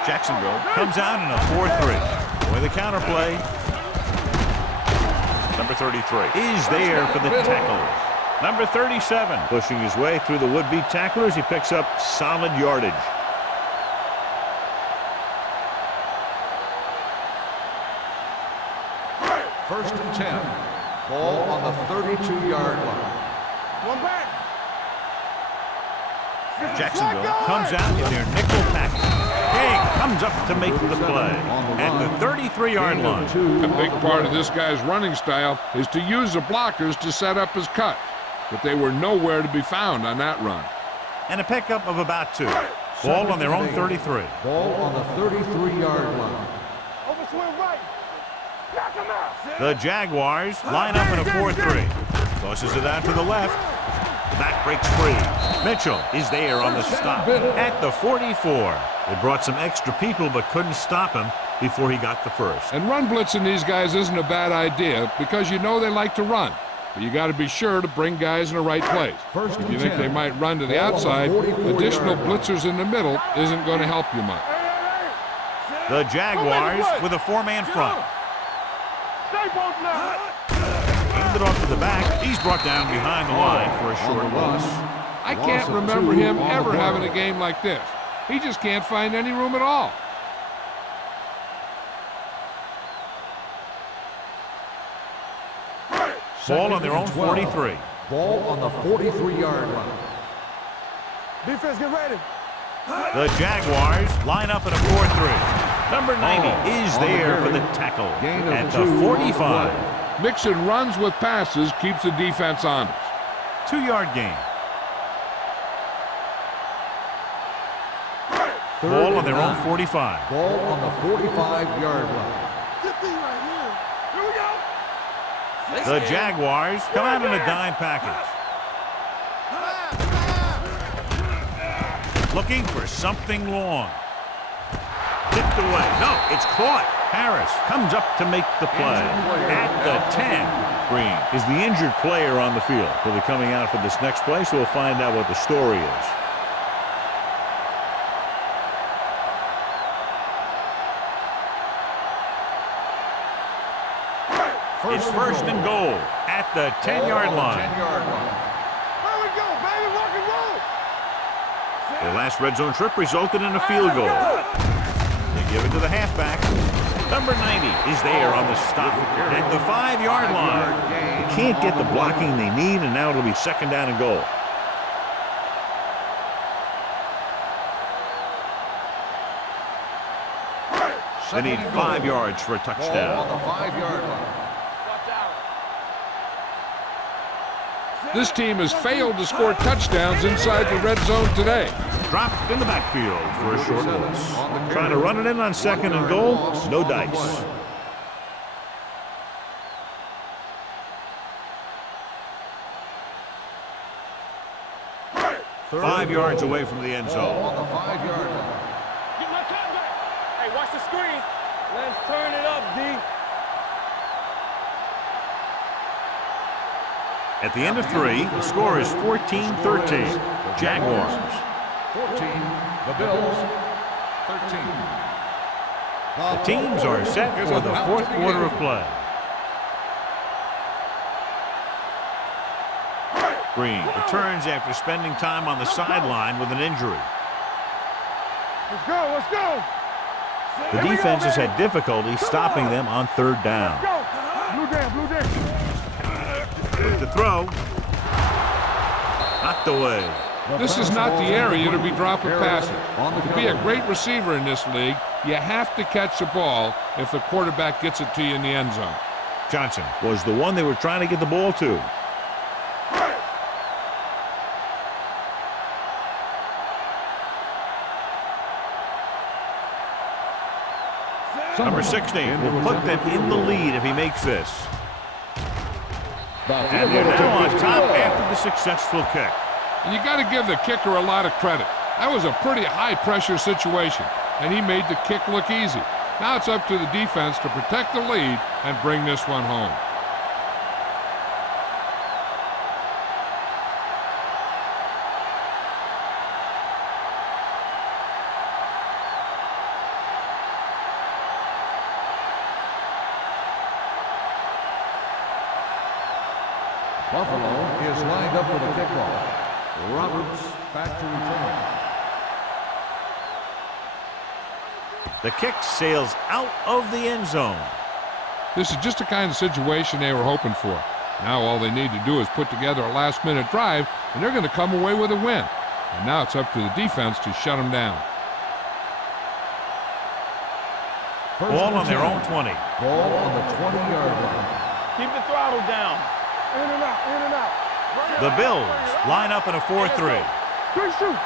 Jacksonville comes out in a 4-3. With a counter play. Number 33 is there for the tackle. Number 37 pushing his way through the would-be tacklers. He picks up solid yardage. First and 10. Ball on the 32-yard line. One back. Jacksonville comes out in their nickel package. King comes up to make the play at the 33-yard line. A big part of this guy's running style is to use the blockers to set up his cut, but they were nowhere to be found on that run. And a pickup of about 2. Ball on their own 33. Ball on the 33-yard line. Overswing right. Knock him out. The Jaguars line up in a 4-3. Tosses it out to the left. The back breaks free. Mitchell is there on the stop at the 44. They brought some extra people but couldn't stop him. before he got the first. And run blitzing these guys isn't a bad idea because you know they like to run. But you got to be sure to bring guys in the right place. If you think they might run to the outside, additional blitzers in the middle isn't going to help you much. The Jaguars with a four-man front. Handed off to the back. He's brought down behind the line for a short loss. I can't remember him ever having a game like this. He just can't find any room at all. Ball on their own 43. Ball on the 43-yard line. Defense, get ready. The Jaguars line up in a 4-3. Number 90 is there for the tackle at the 45. Mixing runs with passes keeps the defense honest. 2-yard gain. Ball on their own 45. Ball on the 45-yard line. The Jaguars come out in a dime package. Looking for something long. Tipped away. No, it's caught. Harris comes up to make the play. At the 10. Green is the injured player on the field. He'll be coming out for this next play, so we'll find out what the story is. It's first and goal at the 10-yard line. Where we go, baby? Rock and roll. Their last red zone trip resulted in a field goal. They give it to the halfback. Number 90 is there on the stop at the 5-yard line. They can't get the blocking they need, and now it'll be second down and goal. They need 5 yards for a touchdown. On the 5-yard line. This team has failed to score touchdowns inside the red zone today. Dropped in the backfield for a short loss. Trying to run it in on second and goal. No dice. Third 5 yards away from the end zone. on the 5-yard line. Get my cut back. Hey, watch the screen. Let's turn it up, D. At the end of 3, the score is 14-13. Jaguars. 14, the Bills, 13. The teams are set for the fourth quarter of play. Green returns after spending time on the sideline with an injury. Let's go, let's go. The defense has had difficulty stopping them on third down. Blue down. With the throw. Knocked away. This is not the area to be dropping passes. To be a great receiver in this league, you have to catch the ball if the quarterback gets it to you in the end zone. Johnson was the one they were trying to get the ball to. Number 16 will put them in the lead if he makes this. And they're now on top after the successful kick. And you got to give the kicker a lot of credit. That was a pretty high-pressure situation, and he made the kick look easy. Now it's up to the defense to protect the lead and bring this one home. Buffalo is lined up for the kickoff. Roberts back to return. The kick sails out of the end zone. This is just the kind of situation they were hoping for. Now all they need to do is put together a last-minute drive, and they're going to come away with a win. And now it's up to the defense to shut them down. Ball on their own 20. Ball on the 20-yard line. Keep the throttle down. In and out, in and out. The Bills line up in a 4-3. Good shoot.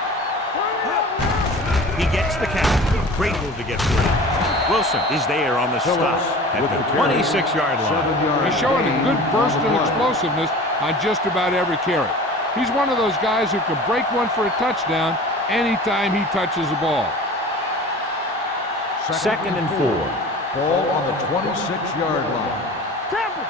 He gets the count. Great move to get free. Wilson is there on the stop at the 26-yard line. He's showing a good burst of explosiveness on just about every carry. He's one of those guys who can break one for a touchdown anytime he touches the ball. 2nd and 4. Ball on the 26-yard line. Campbell.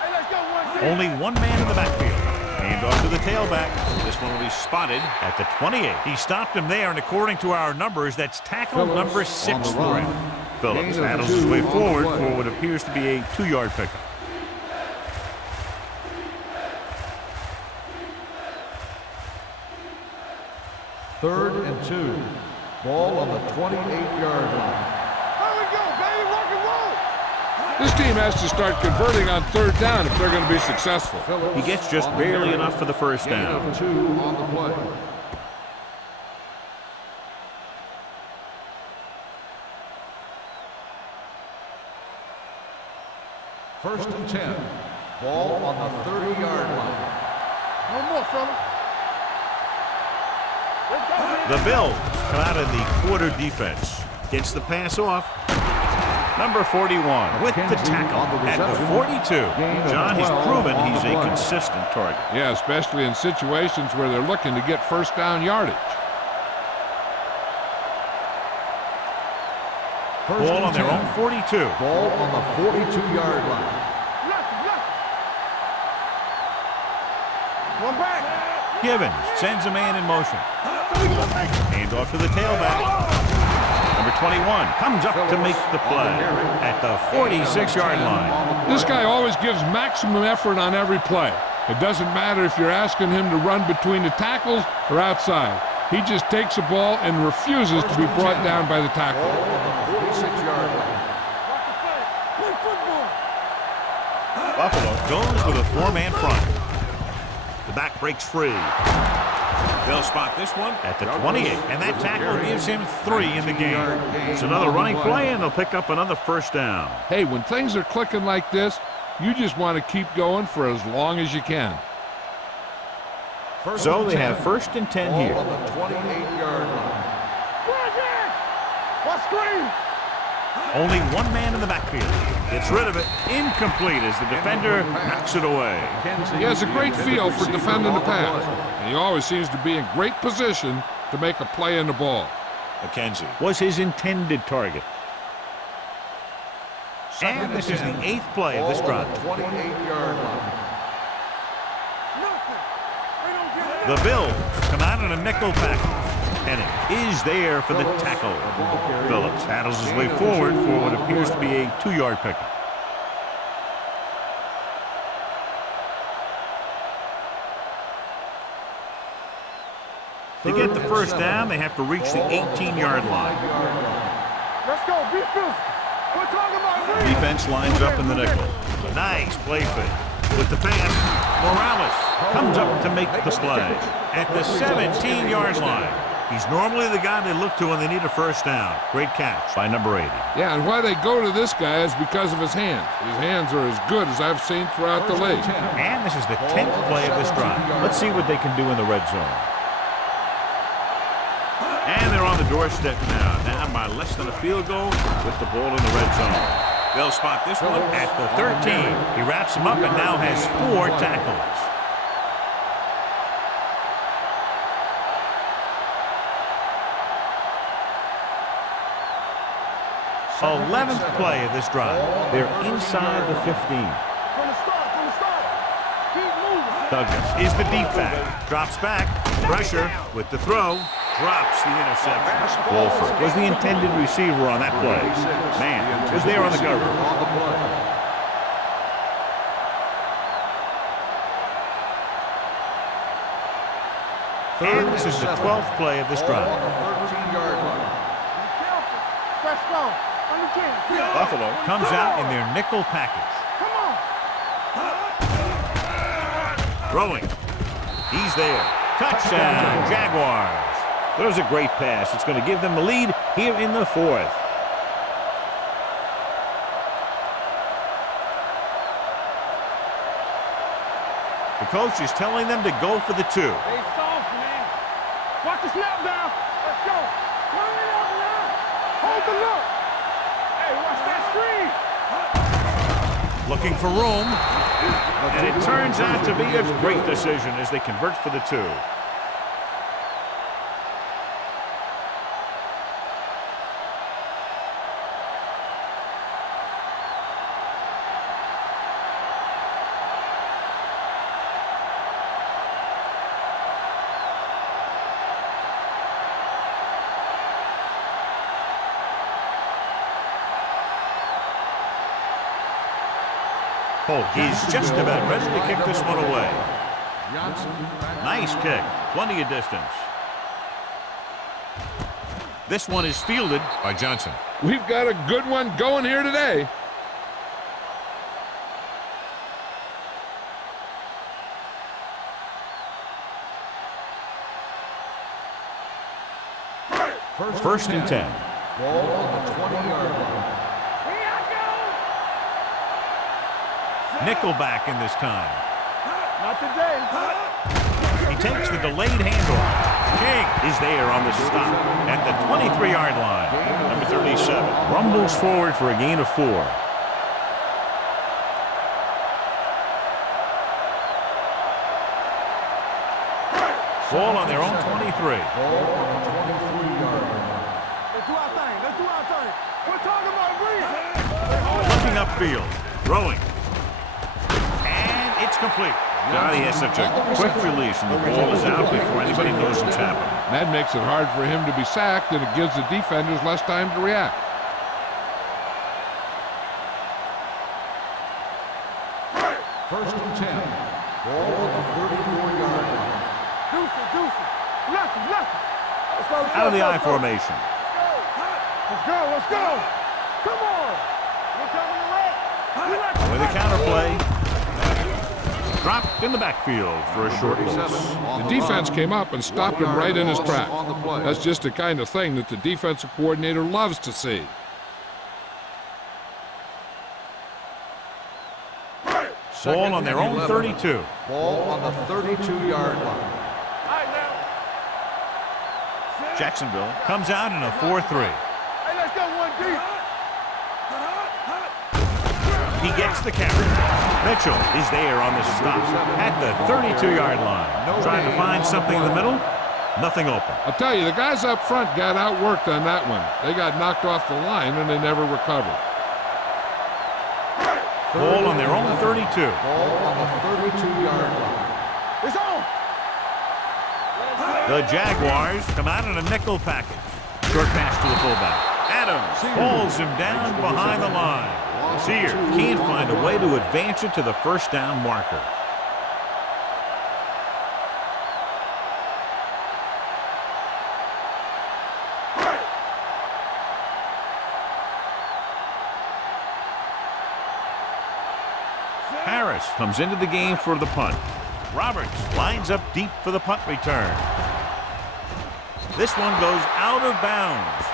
Hey, let's go. Only one man in the backfield. Hand off to the tailback. This one will be spotted at the 28. He stopped him there, and according to our numbers, that's tackle number 6 for him. Phillips handles his way forward for what appears to be a 2-yard pickup. Third and 2. Ball on the 28-yard line. There we go, baby. Rock and roll. This team has to start converting on 3rd down if they're going to be successful. He gets just barely enough for the first down. Gain of 2 on the play. First and 10. Ball on the 30-yard line. No more, fella. Let's go, man. The Bills come out in the quarter defense. Gets the pass off. Number 41 with the tackle at the 42. John, he's proven he's a consistent target. Yeah, especially in situations where they're looking to get first down yardage. Ball on their own 42. Ball on the 42-yard line. One back. Givens sends a man in motion. Hand off to the tailback. Number 21 comes up to make the play at the 46-yard line. This guy always gives maximum effort on every play. It doesn't matter if you're asking him to run between the tackles or outside. He just takes the ball and refuses to be brought down by the tackle. Ball on the 46-yard line. Play football. Buffalo goes with a 4-man front. The back breaks free. They'll spot this one at the 28, and that tackle gives him 3 in the game. It's another running play, and they'll pick up another first down. Hey, when things are clicking like this, you just want to keep going for as long as you can. So they have first and 10 here. Ball on the 28-yard line. What screen? Only one man in the backfield. Gets rid of it. Incomplete as the defender knocks it away. He has a great feel for defending the pass, and he always seems to be in great position to make a play in the ball. McKenzie was his intended target. And this is the 8th play of this drive. 28-yard line. The Bills come out in a nickel package. Penning is there for the tackle. Phillips handles his way forward for what appears to be a 2-yard pickup. To get the first down, they have to reach the 18-yard line. Let's go. Be physical. We're talking about Defense lines up in the nickel. Nice play fake. With the pass, Morales comes up to make the play at the 17-yard line. He's normally the guy they look to when they need a first down. Great catch by number 80. Yeah, and why they go to this guy is because of his hands. His hands are as good as I've seen throughout the league. And this is the 10th play of this drive. Let's see what they can do in the red zone. And they're on the doorstep now, down by less than a field goal with the ball in the red zone. They'll spot this one at the 13. He wraps him up and now has 4 tackles. 11th play of this drive. They're inside the 15. From the start. Keep moving. Douglas is the deep back. Drops back. Pressure with the throw. Drops the interception. Wolford was the intended receiver on that play. Man was there on the cover. And this is the 12th play of this drive. Let's go. Buffalo comes out in their nickel package. Come on. Throwing. He's there. Touchdown, Jaguars. There's a great pass. It's going to give them the lead here in the 4th. The coach is telling them to go for the 2. Stay soft, man. Watch the snap down. Let's go. Turn it up now. Hold the look. Hey, watch that screen. Looking for room. And it turns out to be a great decision as they convert for the 2. Oh, he's just about ready to kick this one away. Nice kick. Plenty of distance. This one is fielded by Johnson. We've got a good one going here today. First and 10. Ball on the 20-yard line. Nickelback in this time. Not today. He takes the delayed handoff. King is there on the stop at the 23-yard line. Number 37 rumbles forward for a gain of 4. Ball on their own 23. Ball on the 23-yard line. Let's do our thing. Let's do our thing. We're talking about breeze. Looking upfield. Throwing. And it's complete. God, he has such a quick release, and the ball is out before anybody knows what's happening. That makes it hard for him to be sacked, and it gives the defenders less time to react. First and 10. Ball on the 34-yard line. Deuce. Left. Out of the I formation. Let's go. Come on. We're coming away. With a counterplay. Dropped in the backfield for a short loss. The defense came up and stopped him right in his track. That's just the kind of thing that the defensive coordinator loves to see. Ball on their own 32. Ball on the 32-yard line. All right, now. Jacksonville comes out in a 4-3. Hey, let's go one deep. He gets the carry. Mitchell is there on the stop at the 32-yard line. Trying to find something in the middle. Nothing open. I'll tell you, the guys up front got outworked on that one. They got knocked off the line, and they never recovered. Ball on their own 32. Ball on the 32-yard line. It's on. The Jaguars come out in a nickel package. Short pass to the fullback. Adams falls him down behind the line. Sears can't find a way to advance it to the first down marker. Harris comes into the game for the punt. Roberts lines up deep for the punt return. This one goes out of bounds.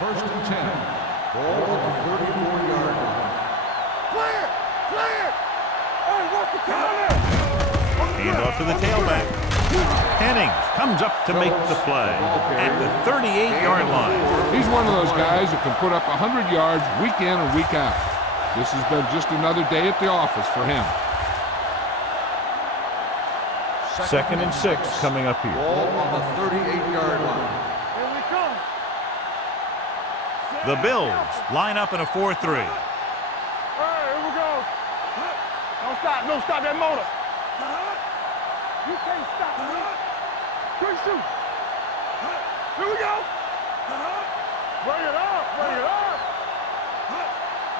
First and 10. Ball on the 34-yard line. Clear. Hey, what's the counter? Hand off to the tailback. Hennings comes up to make the play at the 38-yard line. He's one of those guys who can put up 100 yards week in and week out. This has been just another day at the office for him. Second and 6 coming up here. Ball on the 38-yard line. Here we come. The Bills line up in a 4-3. All right, here we go. Don't stop that motor. You can't stop me. Quick shoot. Here we go. Bring it up.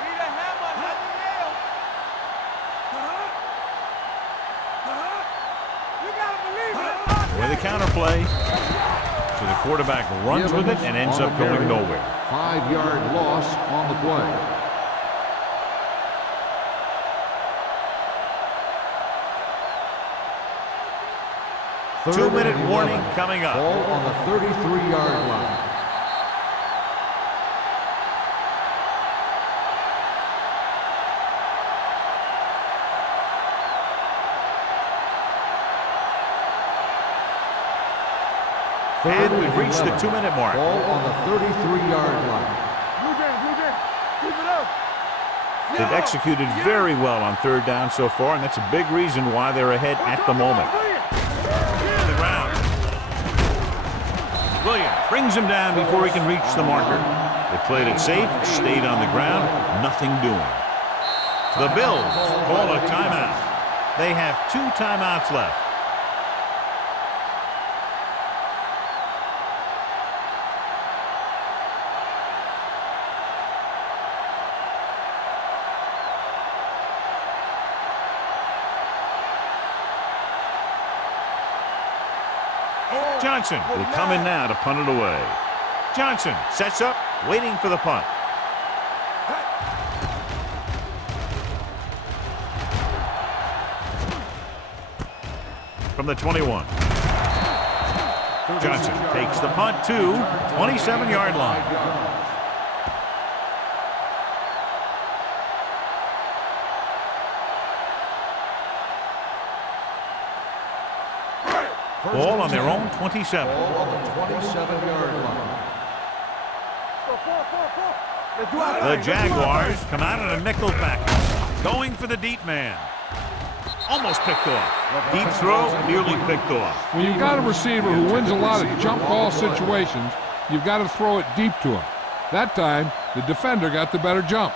Need a hammer, not the nail. You gotta believe it. With a counterplay. So the quarterback runs with it and ends up going nowhere. 5-yard loss on the play. 2-minute warning coming up. Ball on the 33-yard line. And we've reached the 2-minute mark. Ball on the 33-yard line. Blue Jay. Keep it up. They've executed very well on third down so far, and that's a big reason why they're ahead at the moment. The ground. Williams brings him down before he can reach the marker. They played it safe, stayed on the ground, nothing doing. The Bills call a timeout. They have 2 timeouts left. Johnson will come in now to punt it away. Johnson sets up, waiting for the punt. From the 21. Johnson takes the punt to 27-yard line. Ball on their own 27. Ball on the 27-yard line. The Jaguars come out in a nickel package, going for the deep man. Almost picked off. Deep throw, nearly picked off. When you've got a receiver who wins a lot of jump ball situations, you've got to throw it deep to him. That time, the defender got the better jump.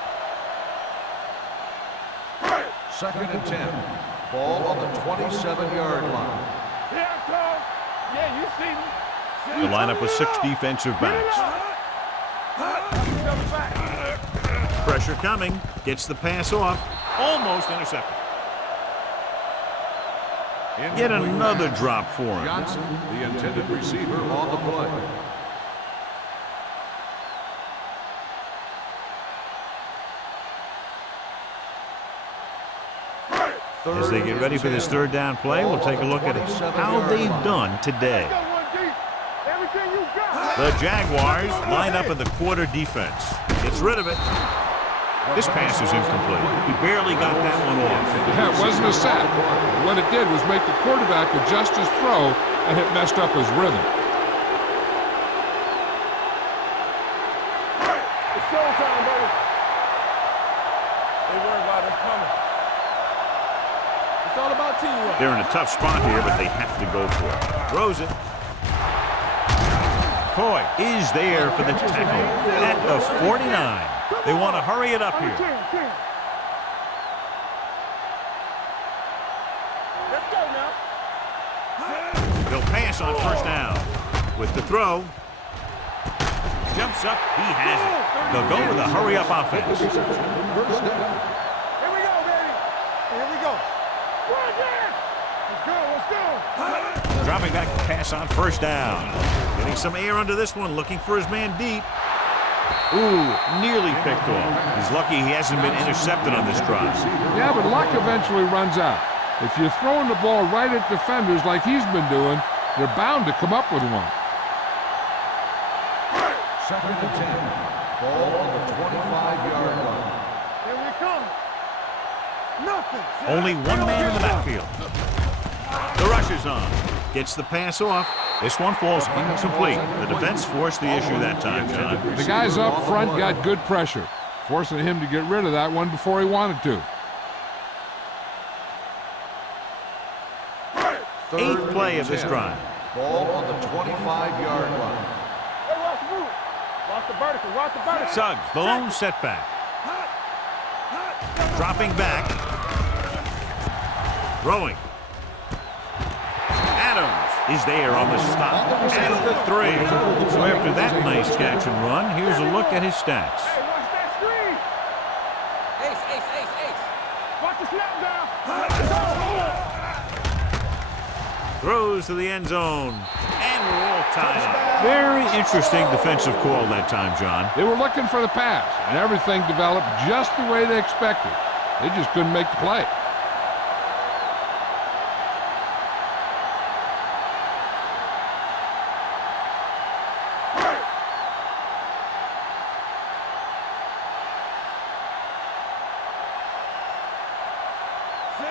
2nd and 10. Ball on the 27-yard line. Yeah, you see me. The lineup with 6 defensive backs. Pressure coming. Gets the pass off. Almost intercepted. Yet another drop for him. Johnson, the intended receiver, on the play. As they get ready for this 3rd down play, we'll take a look at how they've done today. The Jaguars line up in the quarter defense. Gets rid of it. This pass is incomplete. He barely got that one off. Yeah, it wasn't a sack. What it did was make the quarterback adjust his throw, and it messed up his rhythm. It's showtime, baby. They worry about us coming. It's all about teamwork. They're in a tough spot here, but they have to go for it. Throws it. Coy is there for the tackle at the 49. They want to hurry it up here. Let's go now. They'll pass on 1st down. With the throw. Jumps up. He has it. They'll go with a hurry-up offense. Here we go, baby. Here we go. Run again. Let's go. Dropping back to pass on 1st down. Getting some air under this one. Looking for his man deep. Ooh, nearly picked off. He's lucky he hasn't been intercepted on this drive. Yeah, but luck eventually runs out. If you're throwing the ball right at defenders like he's been doing, they're bound to come up with one. 2nd and 10. Ball on the 25-yard line. Here we come. Nothing. Only one man in the backfield. The rush is on. Gets the pass off. This one falls incomplete. The defense forced the issue that time, John. The guys up front got good pressure, forcing him to get rid of that one before he wanted to. 8th play of this drive. Ball on the 25-yard line. Hey, watch the move. Watch the vertical. Watch the vertical. Suggs, the lone setback. Dropping back. Throwing. Adams is there on the stop at the 3. So after that nice catch and run, here's a look at his stats. Hey, watch that screen. Ace. Watch the snap down. Throws to the end zone. And we're all tied up. Very interesting defensive call that time, John. They were looking for the pass, and everything developed just the way they expected. They just couldn't make the play.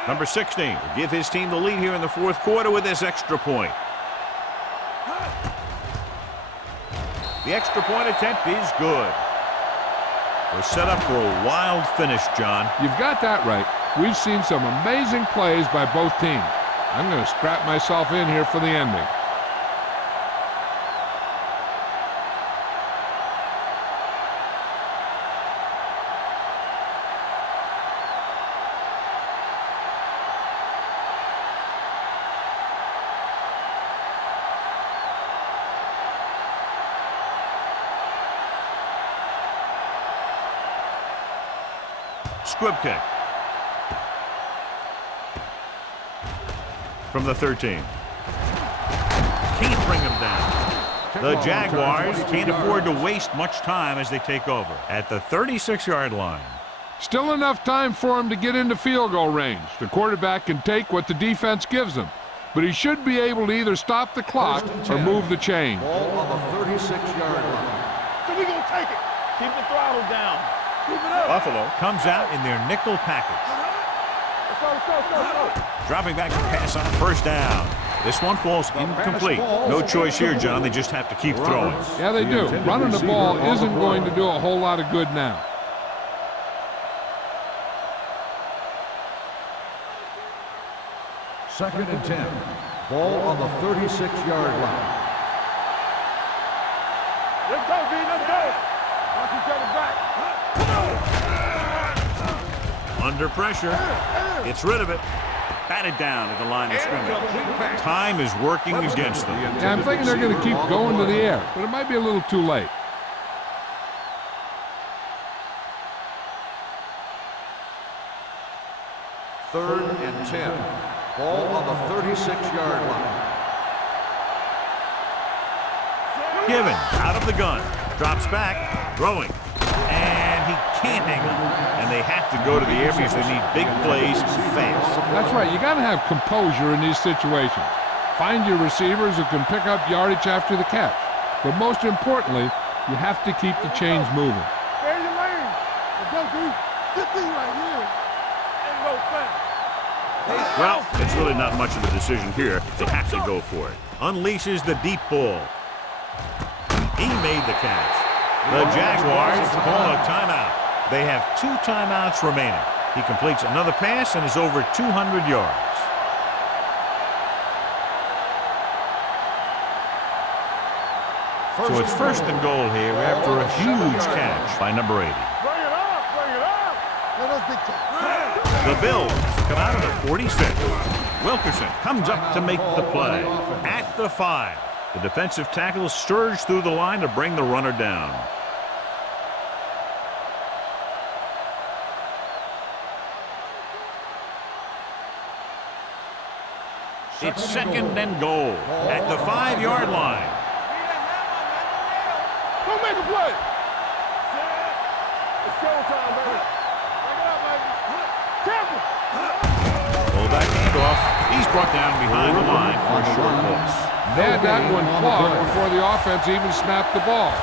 Number 16 will give his team the lead here in the 4th quarter with this extra point. The extra point attempt is good. We're set up for a wild finish, John. You've got that right. We've seen some amazing plays by both teams. I'm going to strap myself in here for the ending. Squib kick. From the 13. can't bring him down. The Jaguars can't afford to waste much time as they take over at the 36-yard line. Still enough time for him to get into field goal range. The quarterback can take what the defense gives him, but he should be able to either stop the clock or move the chain. Ball on the 36-yard line. So we're going to take it. Keep the throttle down. Keep it up. Buffalo comes out in their nickel package. Let's go. Dropping back to pass on first down. This one falls incomplete. No choice here, John. They just have to keep throwing. Yeah, they do. Running the ball isn't going to do a whole lot of good now. Second and 10. Ball on the 36-yard line. Let's go, B. Let's go. Watch each other back. Under pressure. Gets rid of it. Batted down at the line of scrimmage. Time is working against them. Yeah, I'm thinking they're going to keep going to the air, but it might be a little too late. Third and 10. Ball on the 36-yard line. Given out of the gun. Drops back. Throwing. And he can't hang on. And they have to go to the air because they need big plays fast. That's right. You got to have composure in these situations. Find your receivers who can pick up yardage after the catch. But most importantly, you have to keep the chains moving. Stay in your lane. Let's go, D. Good thing right here. And go fast. Well, it's really not much of a decision here. They have to go for it. Unleashes the deep ball. He made the catch. The Jaguars call a timeout. They have 2 timeouts remaining. He completes another pass and is over 200 yards. So it's first and goal here after a huge catch by number 80. Bring it up. Bring it up. Let us dictate. The Bills come out of the 46. Wilkerson comes up to make the play at the 5. The defensive tackle surged through the line to bring the runner down. It's second and goal at the 5-yard line. Don't make a play. It's showtime, baby. Bring it up, baby. Careful. Fullback handoff. He's brought down behind the line for a short loss. They had that one clogged before the offense even snapped the ball.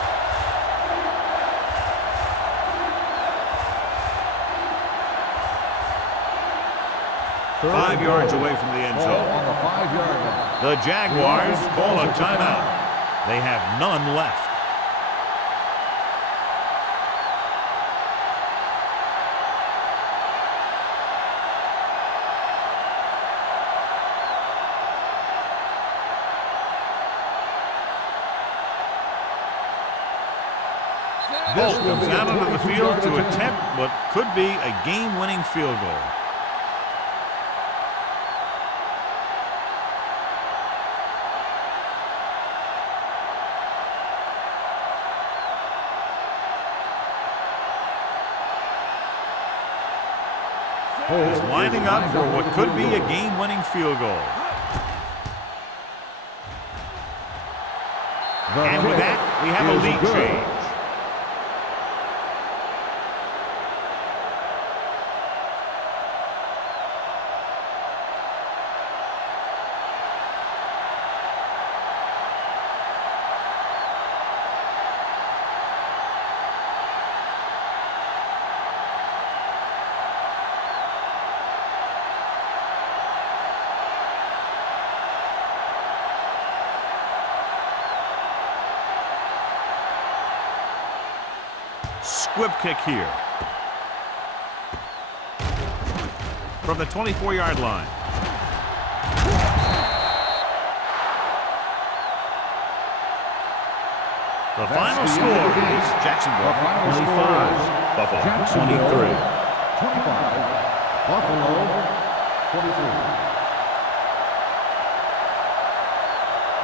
Five yards away from the end zone. On the 5-yard line. The Jaguars call a timeout. They have none left. Bolt comes out onto the field to attempt what could be a game-winning field goal. He's lining up for what could be a game-winning field goal. And with that, we have a lead change. Squib kick here. From the 24-yard line. The final score is Jacksonville 25, Buffalo 23. 25. Buffalo 23.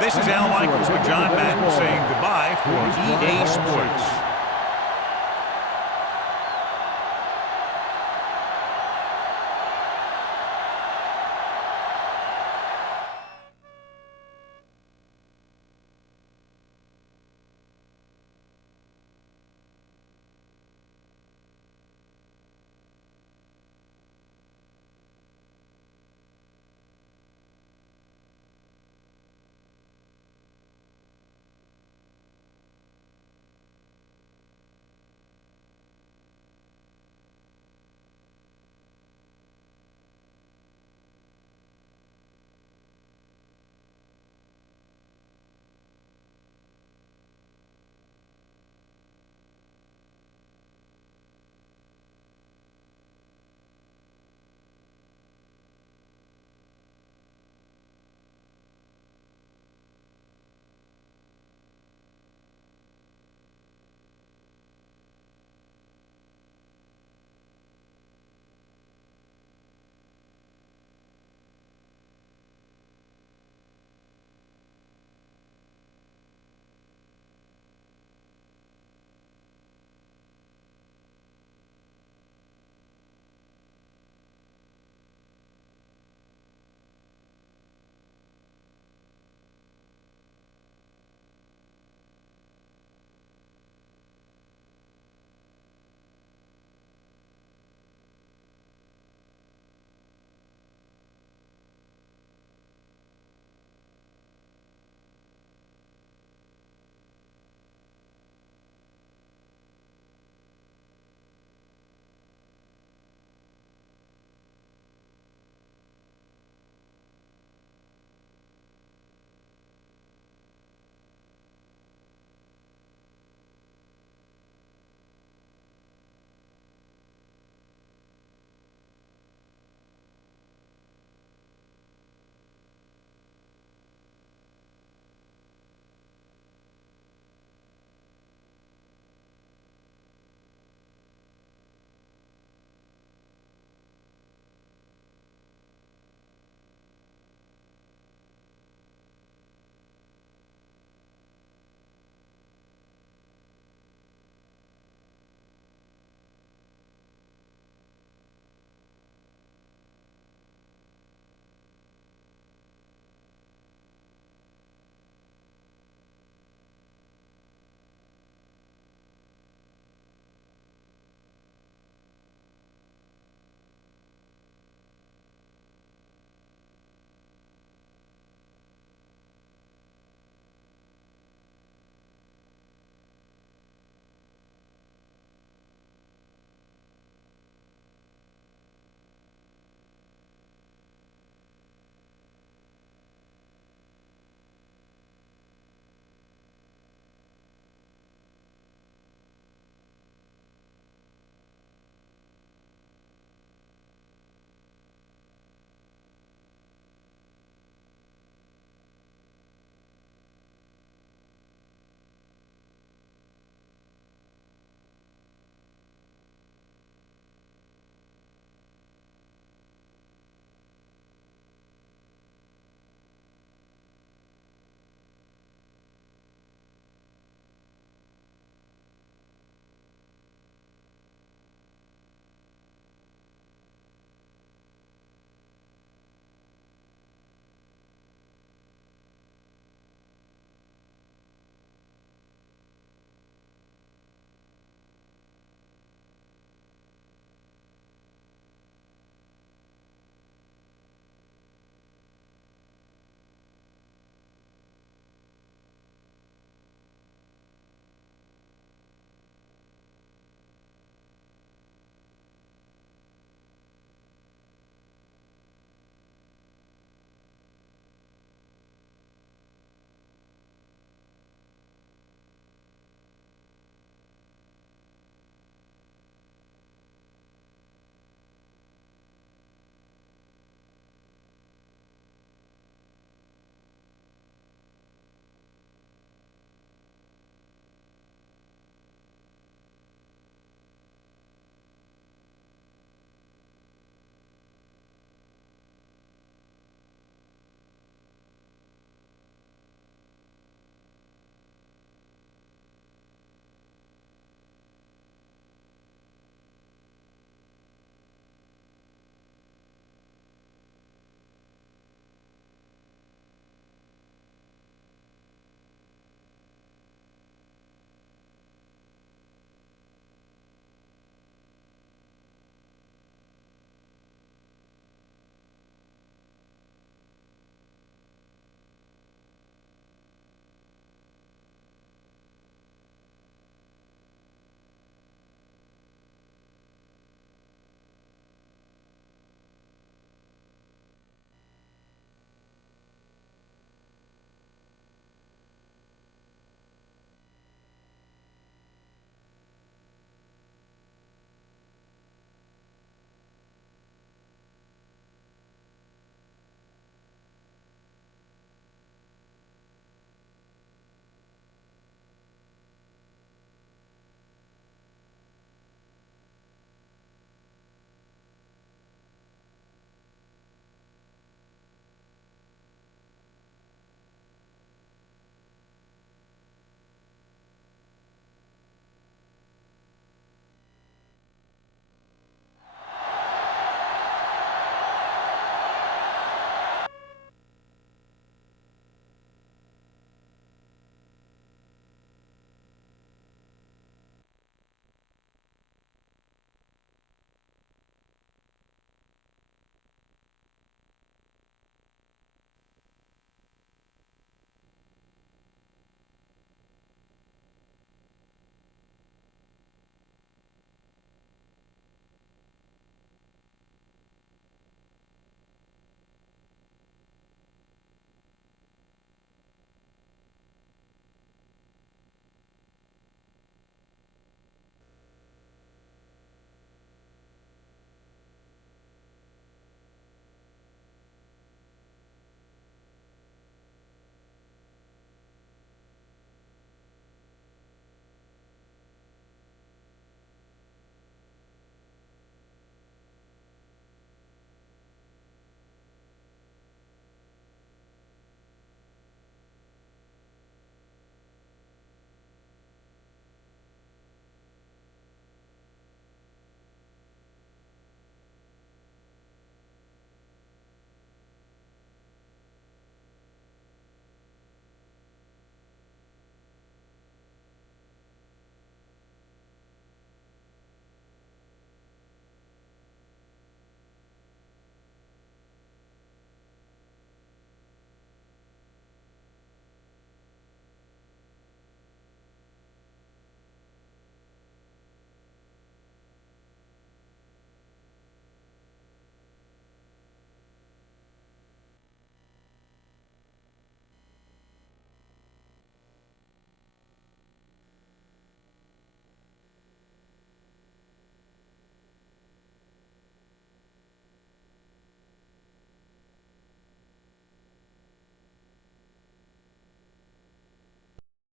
This is Al Michaels with John Madden saying goodbye for EA Sports.